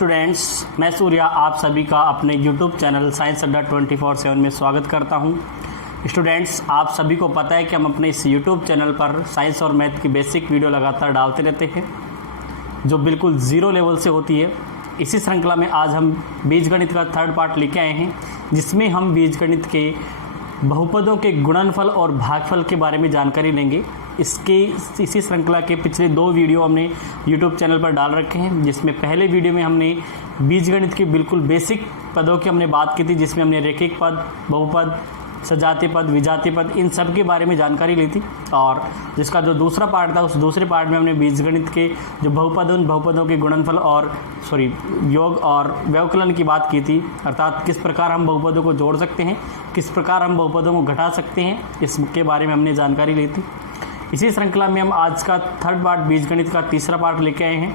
Students, मैं सूर्या आप सभी का अपने YouTube चैनल साइंस अड्डा 24/7 में स्वागत करता हूं। स्टूडेंट्स, आप सभी को पता है कि हम अपने इस YouTube चैनल पर साइंस और मैथ की बेसिक वीडियो लगातार डालते रहते हैं जो बिल्कुल ज़ीरो लेवल से होती है। इसी श्रृंखला में आज हम बीजगणित का थर्ड पार्ट लेके आए हैं, जिसमें हम बीजगणित के बहुपदों के गुणनफल और भागफल के बारे में जानकारी लेंगे। इसी श्रृंखला के पिछले 2 वीडियो हमने YouTube चैनल पर डाल रखे हैं, जिसमें पहले वीडियो में हमने बीजगणित के बिल्कुल बेसिक पदों की हमने बात की थी, जिसमें हमने रैखिक पद, बहुपद, सजातीय पद, विजातीय पद, इन सब के बारे में जानकारी ली थी। और जिसका जो दूसरा पार्ट था, उस दूसरे पार्ट में हमने बीजगणित के जो बहुपद, उन बहुपदों के गुणनफल और योग और व्यवकलन की बात की थी, अर्थात किस प्रकार हम बहुपदों को जोड़ सकते हैं, किस प्रकार हम बहुपदों को घटा सकते हैं, इसके बारे में हमने जानकारी ली थी। इसी श्रृंखला में हम आज का थर्ड पार्ट बीजगणित का तीसरा पार्ट लेके आए हैं।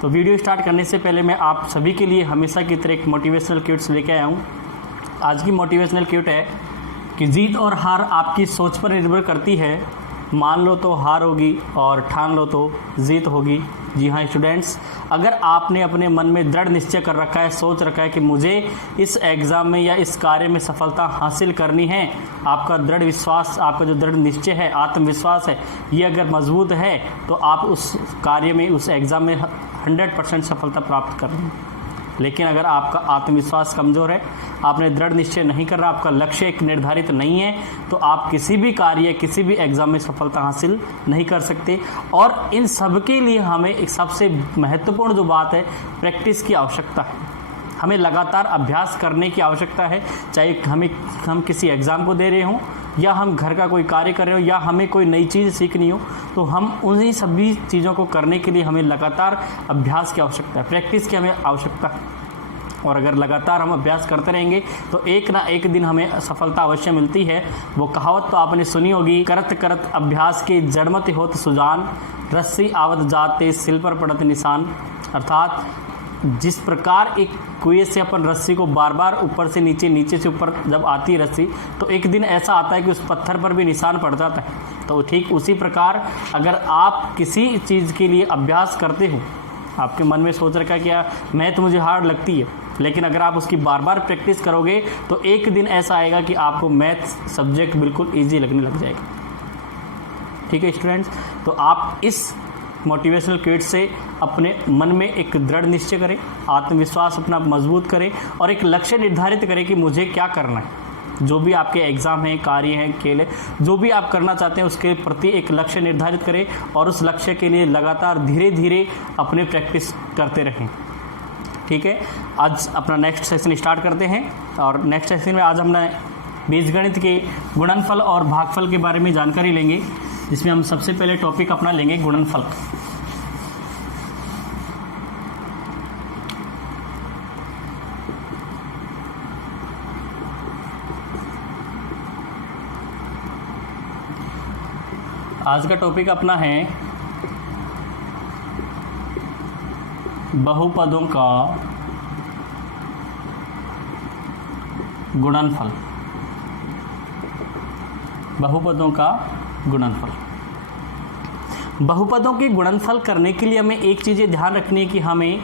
तो वीडियो स्टार्ट करने से पहले मैं आप सभी के लिए हमेशा की तरह एक मोटिवेशनल क्विट्स लेके आया हूँ। आज की मोटिवेशनल क्विट है कि जीत और हार आपकी सोच पर निर्भर करती है। मान लो तो हार होगी और ठान लो तो जीत होगी। जी हाँ स्टूडेंट्स, अगर आपने अपने मन में दृढ़ निश्चय कर रखा है, सोच रखा है कि मुझे इस एग्ज़ाम में या इस कार्य में सफलता हासिल करनी है, आपका दृढ़ विश्वास, आपका जो दृढ़ निश्चय है, आत्मविश्वास है, ये अगर मजबूत है तो आप उस कार्य में, उस एग्ज़ाम में 100% सफलता प्राप्त कर लेंगे। लेकिन अगर आपका आत्मविश्वास कमज़ोर है, आपने दृढ़ निश्चय नहीं कर रहा, आपका लक्ष्य एक निर्धारित नहीं है, तो आप किसी भी कार्य, किसी भी एग्ज़ाम में सफलता हासिल नहीं कर सकते। और इन सब के लिए हमें एक सबसे महत्वपूर्ण जो बात है, प्रैक्टिस की आवश्यकता है। हमें लगातार अभ्यास करने की आवश्यकता है, चाहे हम किसी एग्ज़ाम को दे रहे हों, या हम घर का कोई कार्य कर रहे हो, या हमें कोई नई चीज़ सीखनी हो, तो हम उन्हीं सभी चीज़ों को करने के लिए हमें लगातार अभ्यास की आवश्यकता है, प्रैक्टिस की हमें आवश्यकता है। और अगर लगातार हम अभ्यास करते रहेंगे तो एक ना एक दिन हमें सफलता अवश्य मिलती है। वो कहावत तो आपने सुनी होगी, करत करत अभ्यास के जड़मति होत सुजान, रस्सी आवत जाते सिल पर पड़त निशान। अर्थात जिस प्रकार एक कुएं से अपन रस्सी को बार बार ऊपर से नीचे, नीचे से ऊपर जब आती है रस्सी, तो एक दिन ऐसा आता है कि उस पत्थर पर भी निशान पड़ जाता है। तो ठीक उसी प्रकार अगर आप किसी चीज़ के लिए अभ्यास करते हो, आपके मन में सोच रखा है कि मैथ मुझे हार्ड लगती है, लेकिन अगर आप उसकी बार बार प्रैक्टिस करोगे तो एक दिन ऐसा आएगा कि आपको मैथ सब्जेक्ट बिल्कुल ईजी लगने लग जाएगा। ठीक है स्टूडेंट्स, तो आप इस मोटिवेशनल क्विट से अपने मन में एक दृढ़ निश्चय करें, आत्मविश्वास अपना मजबूत करें और एक लक्ष्य निर्धारित करें कि मुझे क्या करना है। जो भी आपके एग्ज़ाम हैं, कार्य हैं, खेल है, जो भी आप करना चाहते हैं, उसके प्रति एक लक्ष्य निर्धारित करें और उस लक्ष्य के लिए लगातार धीरे धीरे अपने प्रैक्टिस करते रहें। ठीक है, आज अपना नेक्स्ट सेशन स्टार्ट करते हैं। और नेक्स्ट सेशन में आज हमने बीजगणित के गुणनफल और भागफल के बारे में जानकारी लेंगे, जिसमें हम सबसे पहले टॉपिक अपना लेंगे गुणनफल। आज का टॉपिक अपना है बहुपदों का गुणनफल। बहुपदों का गुणनफल। बहुपदों के गुणनफल करने के लिए हमें एक चीज़ ध्यान रखनी है कि हमें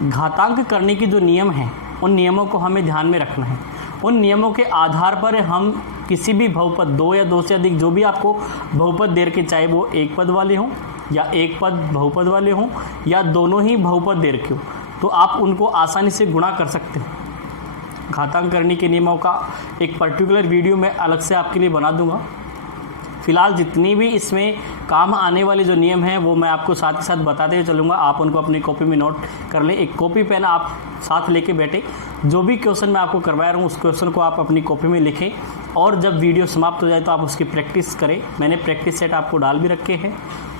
घातांक करने की जो नियम हैं, उन नियमों को हमें ध्यान में रखना है। उन नियमों के आधार पर हम किसी भी बहुपद, 2 या 2 से अधिक जो भी आपको बहुपद दे रखे, चाहे वो एक पद वाले हों या एक पद बहुपद वाले हों या दोनों ही बहुपद दे रखे हो, तो आप उनको आसानी से गुणा कर सकते हैं। घातांक करने के नियमों का एक पर्टिकुलर वीडियो मैं अलग से आपके लिए बना दूंगा। फिलहाल जितनी भी इसमें काम आने वाले जो नियम हैं वो मैं आपको साथ ही साथ बताते हुए चलूँगा। आप उनको अपनी कॉपी में नोट कर लें, एक कॉपी पेन आप साथ लेके बैठे। जो भी क्वेश्चन मैं आपको करवा रहा हूँ, उस क्वेश्चन को आप अपनी कॉपी में लिखें और जब वीडियो समाप्त हो जाए तो आप उसकी प्रैक्टिस करें। मैंने प्रैक्टिस सेट आपको डाल भी रखे हैं,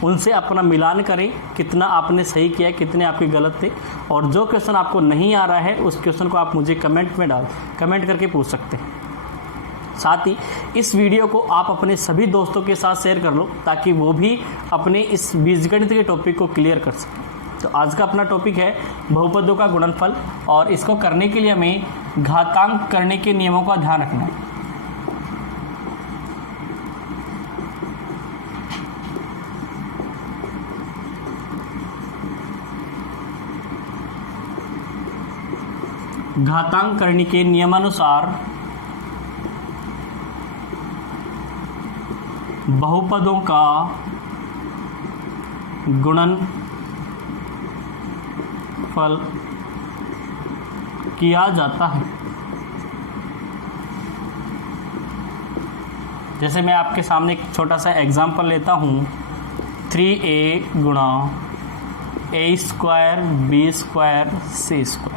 उनसे अपना मिलान करें, कितना आपने सही किया है, कितने आपके गलत थे। और जो क्वेश्चन आपको नहीं आ रहा है, उस क्वेश्चन को आप मुझे कमेंट करके पूछ सकते हैं। साथ ही इस वीडियो को आप अपने सभी दोस्तों के साथ शेयर कर लो, ताकि वो भी अपने इस बीजगणित के टॉपिक को क्लियर कर सकें। तो आज का अपना टॉपिक है बहुपदों का गुणनफल, और इसको करने के लिए हमें घातांक करने के नियमों का ध्यान रखना है। घातांकरणि के नियमानुसार बहुपदों का गुणनफल किया जाता है। जैसे मैं आपके सामने एक छोटा सा एग्जांपल लेता हूँ, 3a गुणा a square b square c square.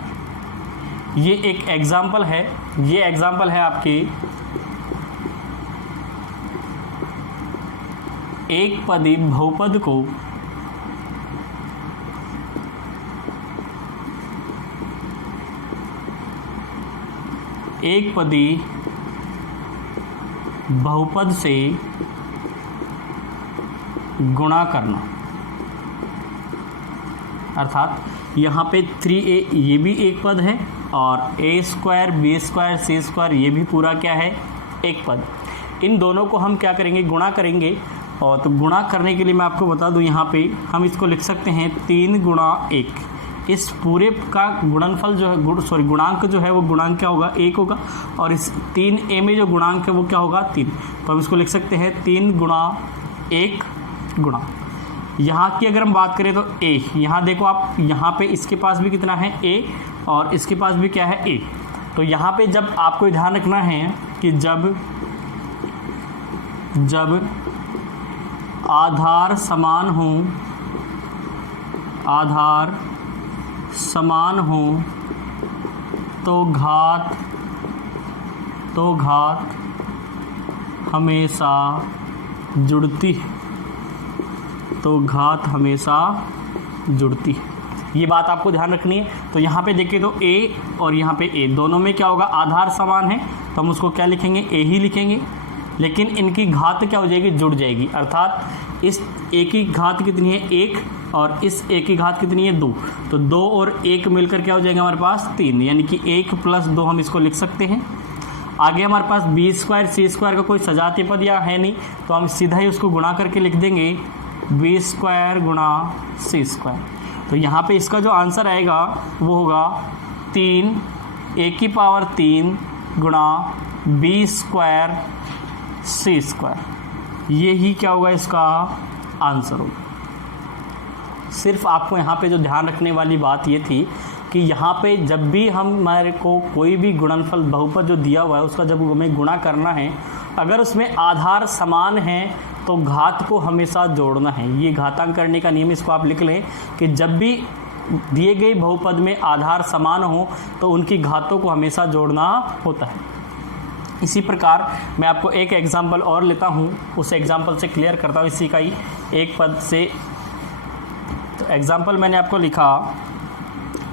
ये एक एग्जांपल है, ये एग्जांपल है आपकी एक पदी बहुपद को एक पदी बहुपद से गुणा करना। अर्थात यहाँ पे 3a ये भी एक पद है और a square b square c square ये भी पूरा क्या है, एक पद। इन दोनों को हम क्या करेंगे, गुणा करेंगे। और तो गुणा करने के लिए मैं आपको बता दूं, यहाँ पे हम इसको लिख सकते हैं 3 गुणा 1। इस पूरे का गुणनफल जो है गुणांक जो है वो गुणांक क्या होगा, 1 होगा। और इस 3a में जो गुणांक है वो क्या होगा, 3। तो हम इसको लिख सकते हैं 3 गुणा 1 गुणा। यहाँ की अगर हम बात करें तो a, यहाँ देखो आप, यहाँ पे इसके पास भी कितना है a और इसके पास भी क्या है a। तो यहाँ पे जब आपको ध्यान रखना है कि जब आधार समान हो तो घात हमेशा जुड़ती है। ये बात आपको ध्यान रखनी है। तो यहाँ पे देखिए तो a और यहाँ पे a दोनों में क्या होगा, आधार समान है तो हम उसको क्या लिखेंगे, a ही लिखेंगे। लेकिन इनकी घात क्या हो जाएगी, जुड़ जाएगी। अर्थात इस a की घात कितनी है, 1 और इस a की घात कितनी है, 2। तो 2 और 1 मिलकर क्या हो जाएगा हमारे पास, 3। यानी कि 1 + 2 हम इसको लिख सकते हैं। आगे हमारे पास b स्क्वायर c स्क्वायर का कोई सजातीय पद या है नहीं, तो हम सीधा ही उसको गुणा करके लिख देंगे b स्क्वायर गुणा c स्क्वायर। तो यहाँ पे इसका जो आंसर आएगा वो होगा 3 a³ गुणा b स्क्वायर c स्क्वायर। ये ही क्या होगा, इसका आंसर होगा। सिर्फ आपको यहाँ पे जो ध्यान रखने वाली बात ये थी कि यहाँ पे जब भी हमारे को कोई भी गुणनफल बहुपद जो दिया हुआ है उसका जब हमें गुणा करना है, अगर उसमें आधार समान है तो घात को हमेशा जोड़ना है। ये घातांकरण का नियम, इसको आप लिख लें कि जब भी दिए गए बहुपद में आधार समान हो तो उनकी घातों को हमेशा जोड़ना होता है। इसी प्रकार मैं आपको एक एग्जाम्पल और लेता हूँ, उस एग्जाम्पल से क्लियर करता हूँ इसी का ही एक पद से। तो एग्जाम्पल मैंने आपको लिखा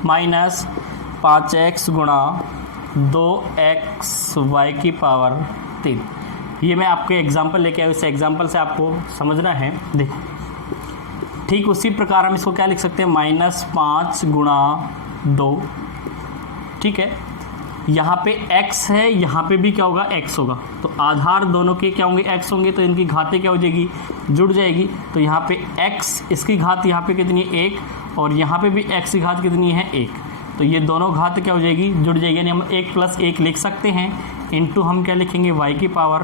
-5x गुणा 2xy³। ये मैं आपके एग्जाम्पल लेके आया, उस एग्जाम्पल से आपको समझना है। देखो ठीक उसी प्रकार हम इसको क्या लिख सकते हैं, -5 गुणा 2। ठीक है, यहाँ पे x है, यहाँ पे भी क्या होगा, x होगा। तो आधार दोनों के क्या होंगे, x होंगे। तो इनकी घातें क्या हो जाएगी, जुड़ जाएगी। तो यहाँ पे x, इसकी घात यहाँ पे कितनी है, 1, और यहाँ पे भी x की घात कितनी है, 1। तो ये दोनों घात क्या हो जाएगी, जुड़ जाएगी। यानी हम 1 + 1 लिख सकते हैं, इंटू हम क्या लिखेंगे, y³।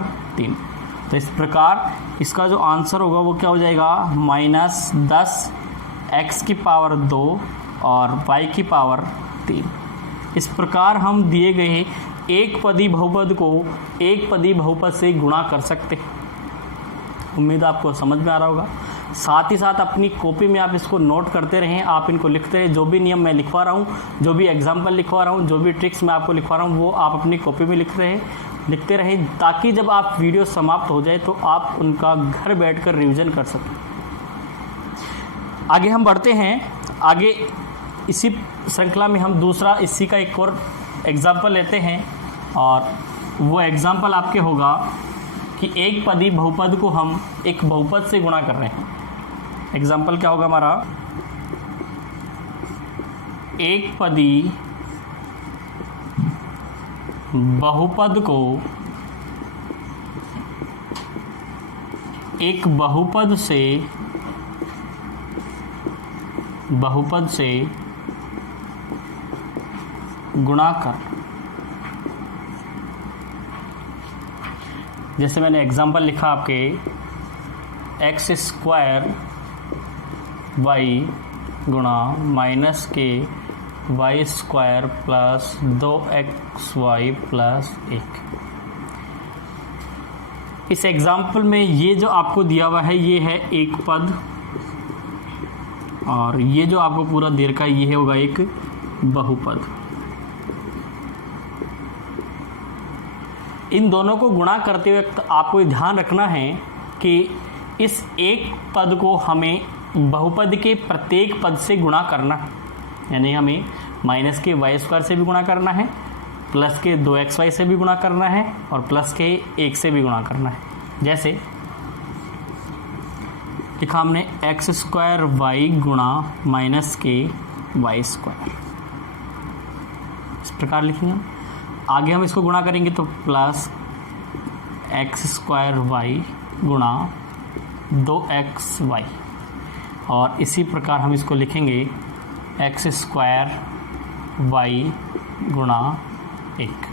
तो इस प्रकार इसका जो आंसर होगा वो क्या हो जाएगा, -10x² और y³। इस प्रकार हम दिए गए एक पदी बहुपद को एक पदी बहुपद से गुणा कर सकते हैं। उम्मीद आपको समझ में आ रहा होगा। साथ ही साथ अपनी कॉपी में आप इसको नोट करते रहें, आप इनको लिखते रहें। जो भी नियम मैं लिखवा रहा हूँ, जो भी एग्जाम्पल लिखवा रहा हूँ, जो भी ट्रिक्स मैं आपको लिखवा रहा हूँ, वो आप अपनी कॉपी में लिखते रहें, ताकि जब आप वीडियो समाप्त हो जाए तो आप उनका घर बैठकर रिवीजन कर सकें। आगे हम बढ़ते हैं। आगे इसी श्रृंखला में हम दूसरा इसी का एक और एग्जाम्पल लेते हैं, और वो एग्जाम्पल आपके होगा कि एक पदी बहुपद को हम एक बहुपद से गुणा कर रहे हैं। एग्जाम्पल क्या होगा हमारा, एक पदी बहुपद को एक बहुपद गुणा कर, जैसे मैंने एग्जांपल लिखा आपके एक्स स्क्वायर वाई गुणा माइनस के Y square plus 2xy plus 1। इस एग्जाम्पल में ये जो आपको दिया हुआ है ये है एक पद, और ये जो आपको पूरा दे रखा है ये होगा एक बहुपद। इन दोनों को गुणा करते वक्त आपको ध्यान रखना है कि इस एक पद को हमें बहुपद के प्रत्येक पद से गुणा करना है, यानी हमें माइनस के वाई स्क्वायर से भी गुणा करना है, प्लस के 2xy से भी गुणा करना है, और प्लस के 1 से भी गुणा करना है। जैसे लिखा हमने एक्स स्क्वायर वाई गुणा माइनस के वाई स्क्वायर, इस प्रकार लिखेंगे हम। आगे हम इसको गुणा करेंगे तो प्लस एक्स स्क्वायर वाई गुणा 2xy, और इसी प्रकार हम इसको लिखेंगे एक्स स्क्वायर वाई गुणा 1।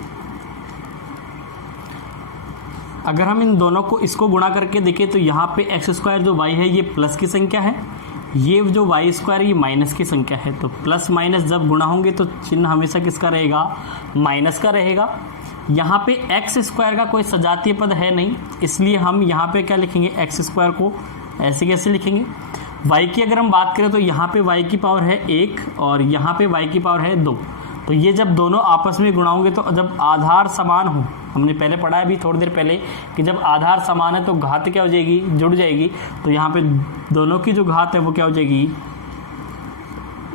अगर हम इन दोनों को इसको गुणा करके देखें तो यहाँ पे एक्स स्क्वायर जो वाई है ये प्लस की संख्या है, ये जो वाई स्क्वायर ये माइनस की संख्या है। तो प्लस माइनस जब गुणा होंगे तो चिन्ह हमेशा किसका रहेगा, माइनस का रहेगा। यहाँ पे एक्स स्क्वायर का कोई सजातीय पद है नहीं, इसलिए हम यहाँ पे क्या लिखेंगे, एक्स स्क्वायर को ऐसे कैसे लिखेंगे। वाई की अगर हम बात करें तो यहाँ पे वाई की पावर है 1 और यहाँ पे वाई की पावर है 2। तो ये जब दोनों आपस में गुणा होंगे तो जब आधार समान हो, हमने पहले पढ़ा है अभी थोड़ी देर पहले कि जब आधार समान है तो घात क्या हो जाएगी, जुड़ जाएगी। तो यहाँ पे दोनों की जो घात है वो क्या हो जाएगी,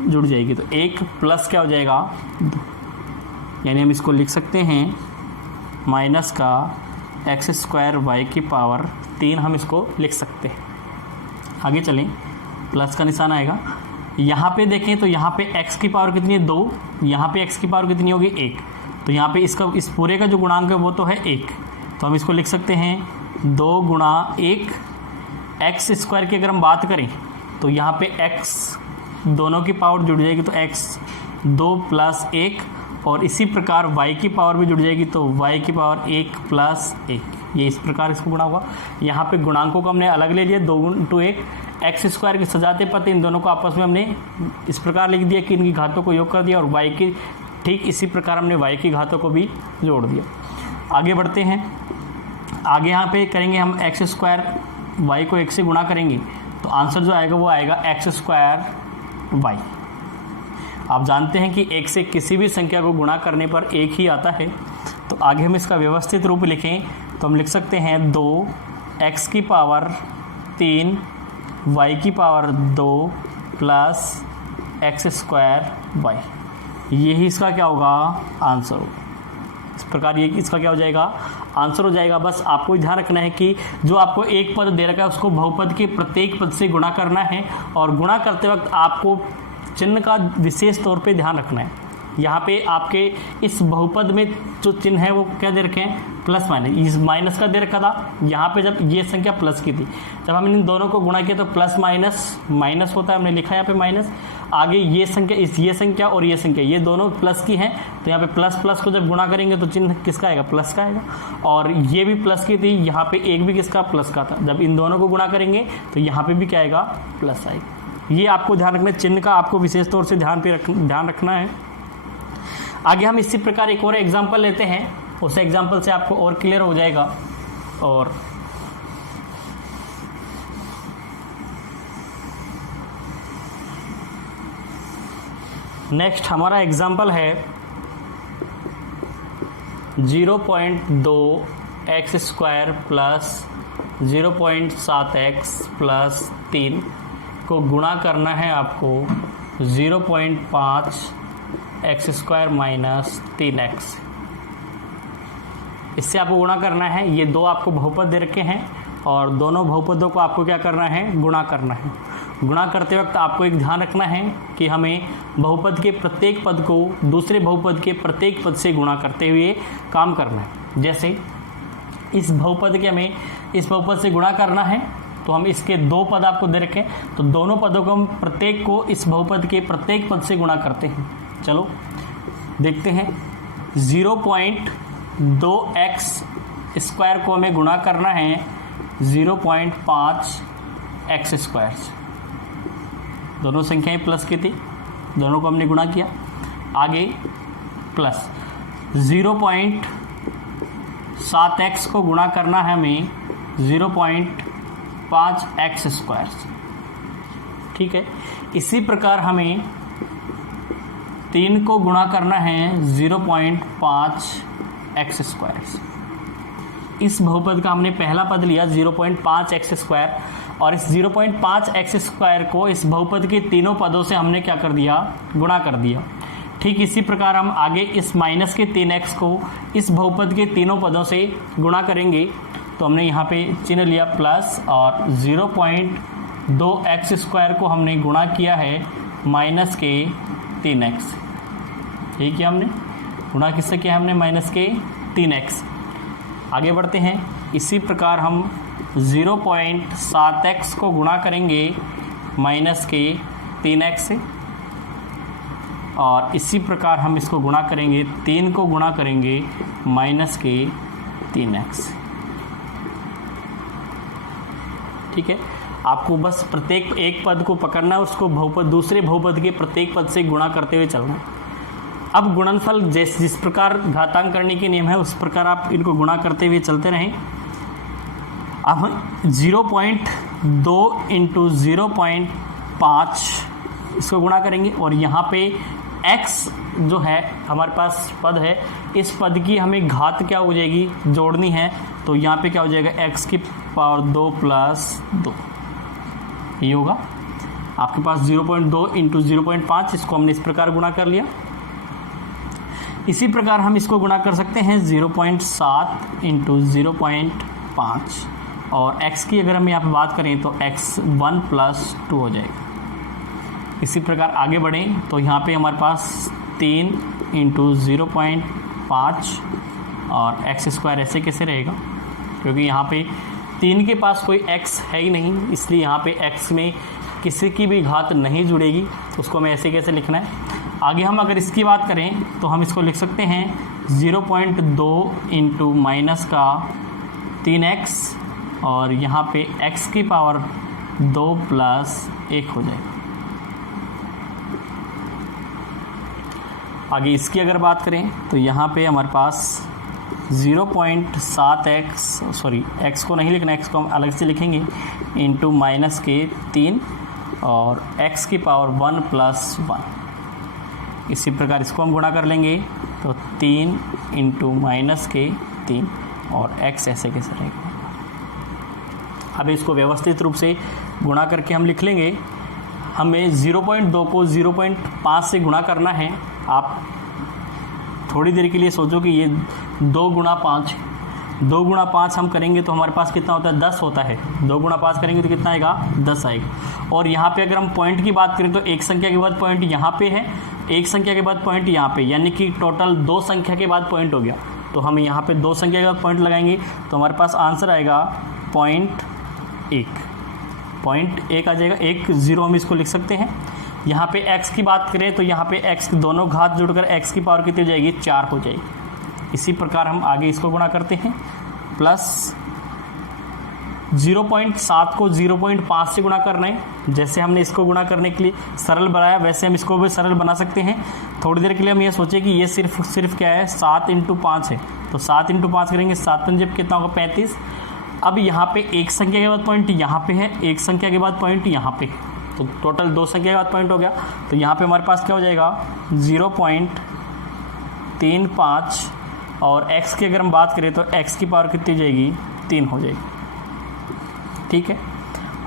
जुड़ जाएगी। तो 1 प्लस क्या हो जाएगा 2, यानी हम इसको लिख सकते हैं माइनस का एक्स स्क्वायर वाई की पावर 3, हम इसको लिख सकते हैं। आगे चलें, प्लस का निशान आएगा। यहाँ पे देखें तो यहाँ पे x की पावर कितनी है 2, यहाँ पे x की पावर कितनी होगी 1। तो यहाँ पे इसका इस पूरे का जो गुणांक है वो तो है 1, तो हम इसको लिख सकते हैं 2 गुणा 1। एक्स स्क्वायर की अगर हम बात करें तो यहाँ पे x दोनों की पावर जुड़ जाएगी तो x 2 प्लस 1, और इसी प्रकार y की पावर भी जुड़ जाएगी तो y की पावर 1 प्लस 1। ये इस प्रकार इसको गुणा होगा। यहाँ पे गुणांकों को हमने अलग ले लिया, 2 गुणा 1। एक्स स्क्वायर के सजाते पद इन दोनों को आपस में हमने इस प्रकार लिख दिया कि इनकी घातों को योग कर दिया, और y की ठीक इसी प्रकार हमने y की घातों को भी जोड़ दिया। आगे बढ़ते हैं, आगे यहाँ पे करेंगे हम एक्स स्क्वायर वाई को 1 से गुणा करेंगे तो आंसर जो आएगा वो आएगा एक्स स्क्वायर वाई। आप जानते हैं कि 1 से किसी भी संख्या को गुणा करने पर 1 ही आता है। तो आगे हम इसका व्यवस्थित रूप लिखें तो हम लिख सकते हैं 2x की पावर 3 y की power 2 plus X square Y. यही इसका क्या होगा, आंसर होगा। इस प्रकार ये इसका क्या हो जाएगा, आंसर हो जाएगा। बस आपको ध्यान रखना है कि जो आपको एक पद दे रखा है उसको बहुपद के प्रत्येक पद से गुणा करना है, और गुणा करते वक्त आपको चिन्ह का विशेष तौर पे ध्यान रखना है। यहाँ पे आपके इस बहुपद में जो चिन्ह है वो क्या दे रखे हैं, प्लस माइनस। इस माइनस का दे रखा था, यहाँ पे जब ये संख्या प्लस की थी, जब हम इन दोनों को गुणा किया तो प्लस माइनस माइनस होता है, हमने लिखा है यहाँ पे माइनस। आगे ये संख्या, ये संख्या और ये संख्या ये दोनों प्लस की हैं, तो यहाँ पे प्लस प्लस को जब गुणा करेंगे तो चिन्ह किसका आएगा, प्लस का आएगा। और ये भी प्लस की थी, यहाँ पे एक भी किसका, प्लस का था। जब इन दोनों को गुणा करेंगे तो यहाँ पे भी क्या आएगा, प्लस आएगा। ये आपको ध्यान रखना है, चिन्ह का आपको विशेष तौर से ध्यान रखना है। आगे हम इसी प्रकार एक और एग्जाम्पल लेते हैं, उस एग्जाम्पल से आपको और क्लियर हो जाएगा। और नेक्स्ट हमारा एग्जाम्पल है 0.2 x square plus 0.7x plus 3 को गुणा करना है आपको 0.5 एक्स स्क्वायर माइनस 3x। इससे आपको गुणा करना है। ये दो आपको बहुपद दे रखे हैं और दोनों बहुपदों को आपको क्या करना है, गुणा करना है। गुणा करते वक्त आपको एक ध्यान रखना है कि हमें बहुपद के प्रत्येक पद को दूसरे बहुपद के प्रत्येक पद से गुणा करते हुए काम करना है। जैसे इस बहुपद के हमें इस बहुपद से गुणा करना है, तो हम इसके दो पद आपको दे रखें, तो दोनों पदों को हम प्रत्येक को इस बहुपद के प्रत्येक पद से गुणा करते हैं। चलो देखते हैं 0.2x स्क्वायर को हमें गुणा करना है 0.5x स्क्वायर से। दोनों संख्याएं प्लस की थी, दोनों को हमने गुणा किया। आगे प्लस 0.7x को गुणा करना है हमें 0.5x स्क्वायर से। ठीक है, इसी प्रकार हमें 3 को गुणा करना है 0.5x स्क्वायर से। इस बहुपद का हमने पहला पद लिया 0.5x स्क्वायर, और इस 0.5x स्क्वायर को इस बहुपद के तीनों पदों से हमने क्या कर दिया, गुणा कर दिया। ठीक इसी प्रकार हम आगे इस माइनस के 3x को इस बहुपद के तीनों पदों से गुणा करेंगे, तो हमने यहाँ पे चिन्ह लिया प्लस, और 0.2x स्क्वायर को हमने गुणा किया है माइनस के 3x। ठीक है, हमने गुणा किससे किया, हमने माइनस के 3x। आगे बढ़ते हैं, इसी प्रकार हम 0.7x को गुणा करेंगे माइनस के 3x से, और इसी प्रकार हम इसको गुणा करेंगे 3 को गुणा करेंगे माइनस के 3x। ठीक है, आपको बस प्रत्येक एक पद को पकड़ना है, उसको बहुपद दूसरे बहुपद के प्रत्येक पद से गुणा करते हुए चलना है। अब गुणनफल जिस प्रकार घातांक करने के नियम है उस प्रकार आप इनको गुणा करते हुए चलते रहें। अब 0.2 इंटू 0.5 इसको गुणा करेंगे, और यहाँ पे x जो है हमारे पास पद है, इस पद की हमें घात क्या हो जाएगी, जोड़नी है, तो यहाँ पे क्या हो जाएगा, x की पावर 2 प्लस 2 ये होगा आपके पास 0.2 इंटू 0.5। इसको हमने इस प्रकार गुणा कर लिया। इसी प्रकार हम इसको गुणा कर सकते हैं 0.7 इंटू 0.5, और x की अगर हम यहाँ पे बात करें तो x 1 प्लस 2 हो जाएगा। इसी प्रकार आगे बढ़ें तो यहाँ पे हमारे पास 3 इंटू 0.5 और x स्क्वायर ऐसे कैसे रहेगा, क्योंकि यहाँ पे 3 के पास कोई x है ही नहीं, इसलिए यहाँ पे x में किसी की भी घात नहीं जुड़ेगी, तो उसको हमें ऐसे कैसे लिखना है। आगे हम अगर इसकी बात करें तो हम इसको लिख सकते हैं 0.2 इंटू माइनस का 3x, और यहाँ पे x की पावर 2 प्लस 1 हो जाएगा। आगे इसकी अगर बात करें तो यहाँ पे हमारे पास 0.7x, सॉरी x को नहीं लिखना, x को हम अलग से लिखेंगे, इंटू माइनस के 3 और x की पावर 1 प्लस 1। इसी प्रकार इसको हम गुणा कर लेंगे तो 3 इंटू माइनस के 3 और x ऐसे कैसे रहेगा। अब इसको व्यवस्थित रूप से गुणा करके हम लिख लेंगे। हमें 0.2 को 0.5 से गुणा करना है। आप थोड़ी देर के लिए सोचो कि ये 2 गुणा 5 हम करेंगे तो हमारे पास कितना होता है, 10 होता है। 2 गुणा 5 करेंगे तो कितना आएगा, 10 आएगा। और यहाँ पे अगर हम पॉइंट की बात करें तो एक संख्या के बाद पॉइंट यहाँ पे है, एक संख्या के बाद पॉइंट यहाँ पे, यानी कि टोटल 2 संख्या के बाद पॉइंट हो गया। तो हम यहाँ पे 2 संख्या के बाद पॉइंट लगाएंगे तो हमारे पास आंसर आएगा 0.1 आ जाएगा। 1 0 हम इसको लिख सकते हैं। यहाँ पे x की बात करें तो यहाँ पे x दोनों घात जुड़कर x की पावर कितनी हो जाएगी, 4 हो जाएगी। इसी प्रकार हम आगे इसको गुणा करते हैं, प्लस 0.7 को 0.5 से गुणा करना है। जैसे हमने इसको गुणा करने के लिए सरल बनाया वैसे हम इसको भी सरल बना सकते हैं। थोड़ी देर के लिए हम ये सोचें कि ये सिर्फ क्या है, 7 इंटू 5 है, तो 7 इंटू 5 करेंगे, 7 पंजे कितना होगा, 35। अब यहाँ पे एक संख्या के बाद पॉइंट यहाँ पे है, एक संख्या के बाद पॉइंट यहाँ पे, तो टोटल 2 संख्या के बाद पॉइंट हो गया। तो यहाँ पे हमारे पास क्या हो जाएगा, 0.35, और x की अगर हम बात करें तो x की पावर कितनी हो जाएगी, 3 हो जाएगी। ठीक है,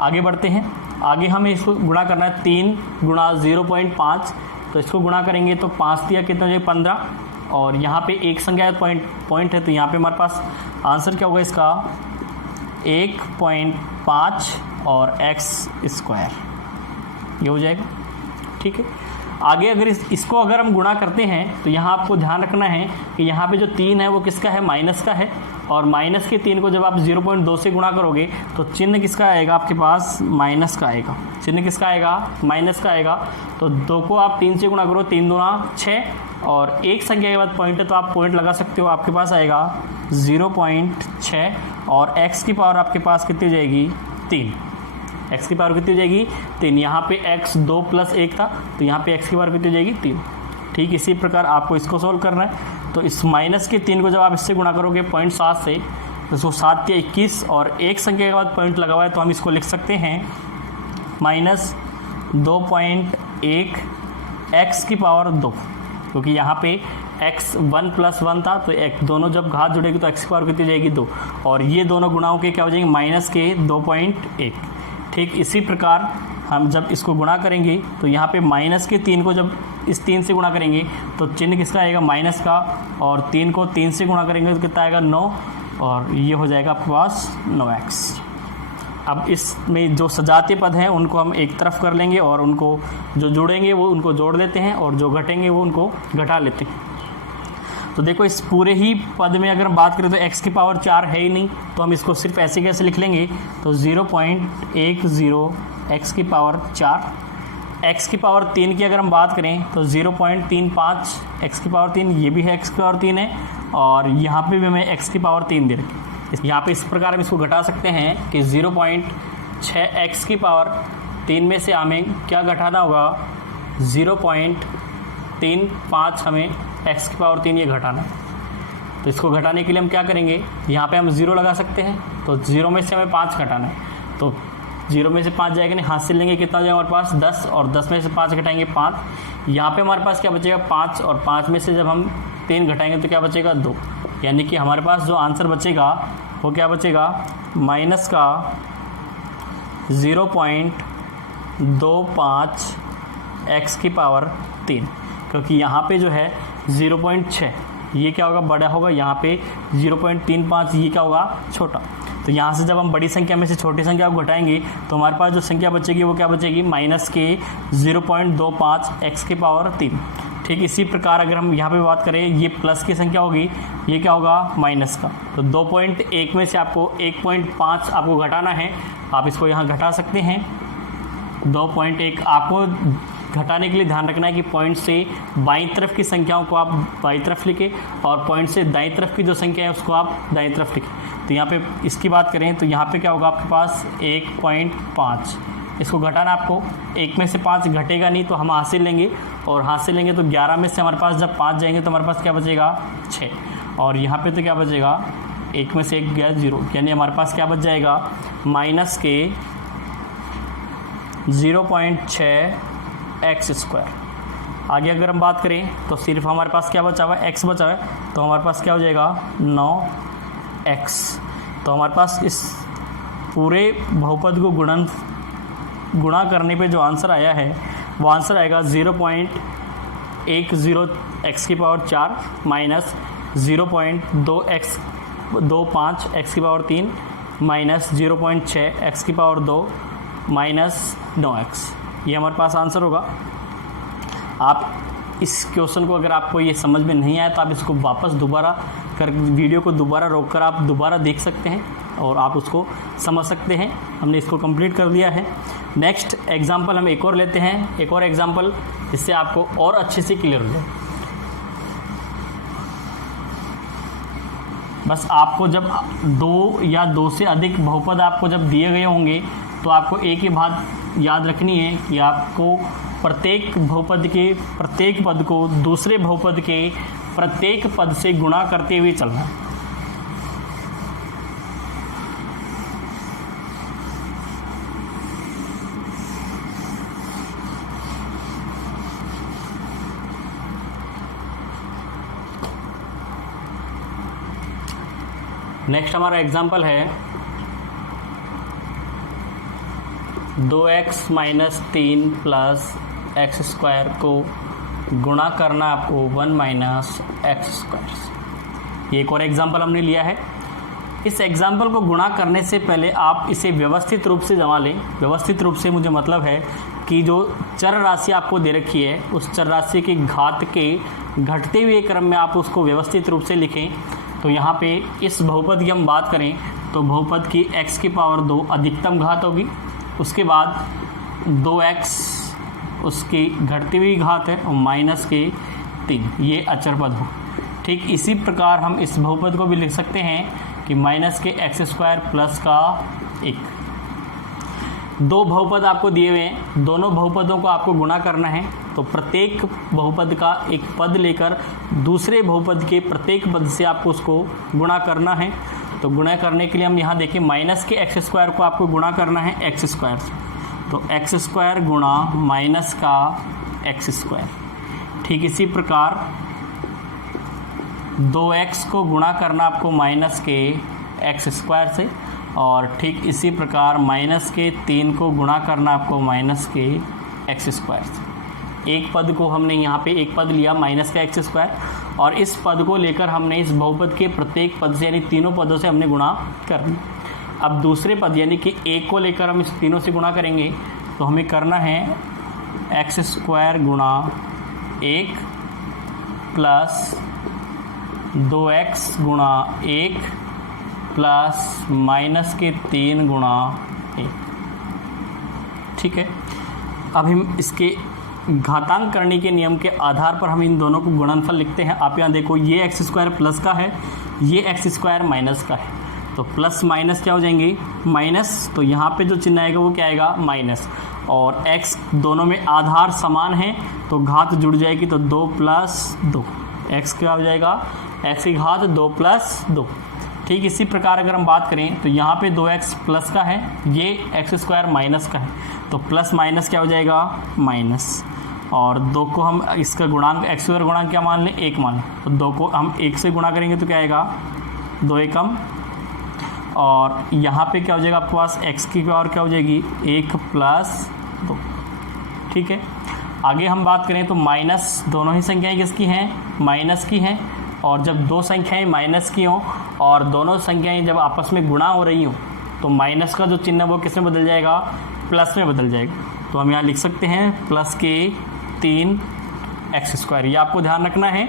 आगे बढ़ते हैं। आगे हमें इसको गुणा करना है, 3 गुणा 0.5, तो इसको गुणा करेंगे तो 5 दिया कितना हो जाएगा, 15, और यहाँ पे एक संख्या पॉइंट है तो यहाँ पे हमारे पास आंसर क्या होगा इसका, 1.5 और x स्क्वायर ये हो जाएगा। ठीक है, आगे अगर इसको अगर हम गुणा करते हैं तो यहाँ आपको ध्यान रखना है कि यहाँ पे जो 3 है वो किसका है, माइनस का है, और माइनस के 3 को जब आप 0.2 से गुणा करोगे तो चिन्ह किसका आएगा, आपके पास माइनस का आएगा। चिन्ह किसका आएगा, माइनस का आएगा। तो 2 को आप 3 से गुणा करो, 3 दूना 6, और एक संख्या के बाद पॉइंट है तो आप पॉइंट लगा सकते हो, आपके पास आएगा 0.6 और x की पावर आपके पास कितनी हो जाएगी 3। x की पावर कितनी हो जाएगी 3। यहाँ पे x 2 + 1 था तो यहाँ पे x की पावर कितनी हो जाएगी 3। ठीक इसी प्रकार आपको इसको सॉल्व करना है। तो इस माइनस के 3 को जब आप इससे गुणा करोगे 0.7 से तो 7 या 21 और एक संख्या के बाद पॉइंट लगा हुआ है तो हम इसको लिख सकते हैं -2.1 x की पावर 2, क्योंकि यहाँ पे x 1 + 1 था तो एक दोनों जब घात जुड़ेगी तो x की पावर कितनी जाएगी 2 और ये दोनों गुणाओं के क्या हो जाएंगे माइनस के 2.1। ठीक इसी प्रकार हम जब इसको गुणा करेंगे तो यहाँ पे माइनस के 3 को जब इस 3 से गुणा करेंगे तो चिन्ह किसका आएगा माइनस का, और 3 को 3 से गुणा करेंगे तो कितना आएगा 9 और ये हो जाएगा आपके पास 9x। अब इसमें जो सजातीय पद हैं उनको हम एक तरफ कर लेंगे और उनको जो जुड़ेंगे वो उनको जोड़ लेते हैं और जो घटेंगे वो उनको घटा लेते हैं। तो देखो इस पूरे ही पद में अगर हम बात करें तो x की पावर 4 है ही नहीं तो हम इसको सिर्फ ऐसे कैसे लिख लेंगे, तो 0.10 x की पावर 4। x की पावर 3 की अगर हम बात करें तो 0.35 x की पावर 3, ये भी है x की पावर 3 है और यहाँ पे भी हमें x की पावर 3 दे रखी। यहाँ पे इस प्रकार हम इसको घटा सकते हैं कि 0.6 x की पावर 3 में से हमें क्या घटाना होगा 0.35 हमें x की पावर 3 ये घटाना है। तो इसको घटाने के लिए हम क्या करेंगे, यहाँ पे हम 0 लगा सकते हैं तो 0 में से हमें 5 घटाना है तो 0 में से 5 जाएगा नहीं, हाथ से लेंगे कितना हो जाएगा हमारे पास 10 और 10 में से 5 घटाएंगे 5। यहाँ पे हमारे पास क्या बचेगा 5 और 5 में से जब हम 3 घटाएंगे तो क्या बचेगा 2, यानी कि हमारे पास जो आंसर बचेगा वो क्या बचेगा माइनस का 0.25 x की पावर 3, क्योंकि यहाँ पे जो है 0.6 ये क्या होगा बड़ा होगा, यहाँ पे 0.35 ये क्या होगा छोटा। तो यहाँ से जब हम बड़ी संख्या में से छोटी संख्या को घटाएंगे तो हमारे पास जो संख्या बचेगी वो क्या बचेगी माइनस के 0.25 x की पावर 3। ठीक इसी प्रकार अगर हम यहाँ पे बात करें ये प्लस की संख्या होगी, ये क्या होगा माइनस का। तो 2.1 में से आपको 1.5 आपको घटाना है, आप इसको यहाँ घटा सकते हैं 2.1। आपको घटाने के लिए ध्यान रखना है कि पॉइंट से बाईं तरफ की संख्याओं को आप बाईं तरफ लिखें और पॉइंट से दाईं तरफ की जो संख्या है उसको आप दाईं तरफ लिखें। तो यहाँ पे इसकी बात करें तो यहाँ पे क्या होगा आपके पास 1.5, इसको घटाना आपको 1 में से 5 घटेगा नहीं तो हम हाथ से लेंगे और हाथ से लेंगे तो 11 में से हमारे पास जब 5 जाएंगे तो हमारे पास क्या बचेगा 6 और यहाँ पे तो क्या बचेगा 1 में से 1 गया 0, यानी हमारे पास क्या बच जाएगा माइनस के 0.6 x²। आगे अगर हम बात करें तो सिर्फ हमारे पास क्या बचा हुआ है x बचा हुआ है तो हमारे पास क्या हो जाएगा 9x। तो हमारे पास इस पूरे बहुपद को गुणा करने पे जो आंसर आया है वो आंसर आएगा 0.10 x की पावर 4 माइनस 0.25 x की पावर 3 माइनस 0.6 x की पावर 2 माइनस 9x। ये हमारे पास आंसर होगा। आप इस क्वेश्चन को अगर आपको ये समझ में नहीं आया तो आप इसको वापस दोबारा कर वीडियो को दोबारा रोककर आप दोबारा देख सकते हैं और आप उसको समझ सकते हैं। हमने इसको कंप्लीट कर दिया है। नेक्स्ट एग्जांपल हम एक और लेते हैं, एक और एग्जांपल जिससे आपको और अच्छे से क्लियर हो जाए। बस आपको जब 2 या 2 से अधिक बहुपद आपको जब दिए गए होंगे तो आपको एक ही बात याद रखनी है कि आपको प्रत्येक बहुपद के प्रत्येक पद को दूसरे बहुपद के प्रत्येक पद से गुणा करते हुए चलना है। नेक्स्ट हमारा एग्जाम्पल है 2x - 3 + x² को गुणा करना आपको 1 - x²। ये एक और एग्जाम्पल हमने लिया है। इस एग्जाम्पल को गुणा करने से पहले आप इसे व्यवस्थित रूप से जमा लें। व्यवस्थित रूप से मुझे मतलब है कि जो चर राशि आपको दे रखी है उस चर राशि की घात के घटते हुए क्रम में आप उसको व्यवस्थित रूप से लिखें। तो यहाँ पे इस बहुपद की हम बात करें तो बहुपद की x की पावर 2 अधिकतम घात होगी, उसके बाद 2x उसकी घटती हुई घात है और माइनस के 3, ये अचर पद हो। ठीक इसी प्रकार हम इस बहुपद को भी लिख सकते हैं कि माइनस के एक्स स्क्वायर प्लस का 1। दो बहुपद आपको दिए हुए हैं, दोनों बहुपदों को आपको गुणा करना है। तो प्रत्येक बहुपद का एक पद लेकर दूसरे बहुपद के प्रत्येक पद से आपको उसको गुणा करना है। तो गुणा करने के लिए हम यहाँ देखें, माइनस के एक्स स्क्वायर को आपको गुणा करना है एक्स स्क्वायर से। तो एक्स स्क्वायर गुणा माइनस का एक्स स्क्वायर। ठीक इसी प्रकार 2x को गुणा करना आपको माइनस के एक्स स्क्वायर से, और ठीक इसी प्रकार माइनस के 3 को गुणा करना आपको माइनस के एक्स स्क्वायर से। एक पद को हमने यहाँ पे एक पद लिया माइनस का एक्स स्क्वायर, और इस पद को लेकर हमने इस बहुपद के प्रत्येक पद से यानी तीनों पदों से हमने गुणा करना। अब दूसरे पद यानी कि 1 को लेकर हम इस तीनों से गुणा करेंगे। तो हमें करना है एक्स स्क्वायर गुणा 1 प्लस 2x गुणा 1 प्लस माइनस के 3 गुणा 1। ठीक है, अब हम इसके घातांक करने के नियम के आधार पर हम इन दोनों को गुणनफल लिखते हैं। आप यहाँ देखो, ये एक्स स्क्वायर प्लस का है, ये एक्स स्क्वायर माइनस का है। तो प्लस माइनस क्या हो जाएंगे, माइनस। तो यहाँ पे जो चिन्ह आएगा वो क्या आएगा, माइनस। और x दोनों में आधार समान है तो घात जुड़ जाएगी, तो 2 प्लस 2 x क्या हो जाएगा, x की घात 2 प्लस 2। ठीक इसी प्रकार अगर हम बात करें तो यहाँ पे 2x प्लस का है, ये एक्स स्क्वायर माइनस का है। तो प्लस माइनस क्या हो जाएगा, माइनस। और 2 को हम इसका गुणांक एक्स स्क्वायर गुणांक क्या मान लें, 1 मान लें। तो 2 को हम 1 से गुणा करेंगे तो क्या आएगा, 2 एकम। और यहाँ पे क्या हो जाएगा आपके पास, x की पावर क्या हो जाएगी, 1 प्लस 2। ठीक है, आगे हम बात करें तो माइनस, दोनों ही संख्याएं किसकी हैं, माइनस की हैं। और जब दो संख्याएं माइनस की हों और दोनों संख्याएं जब आपस में गुणा हो रही हों तो माइनस का जो चिन्ह है वो किस में बदल जाएगा, प्लस में बदल जाएगा। तो हम यहाँ लिख सकते हैं प्लस के 3 एक्स स्क्वायर। ये आपको ध्यान रखना है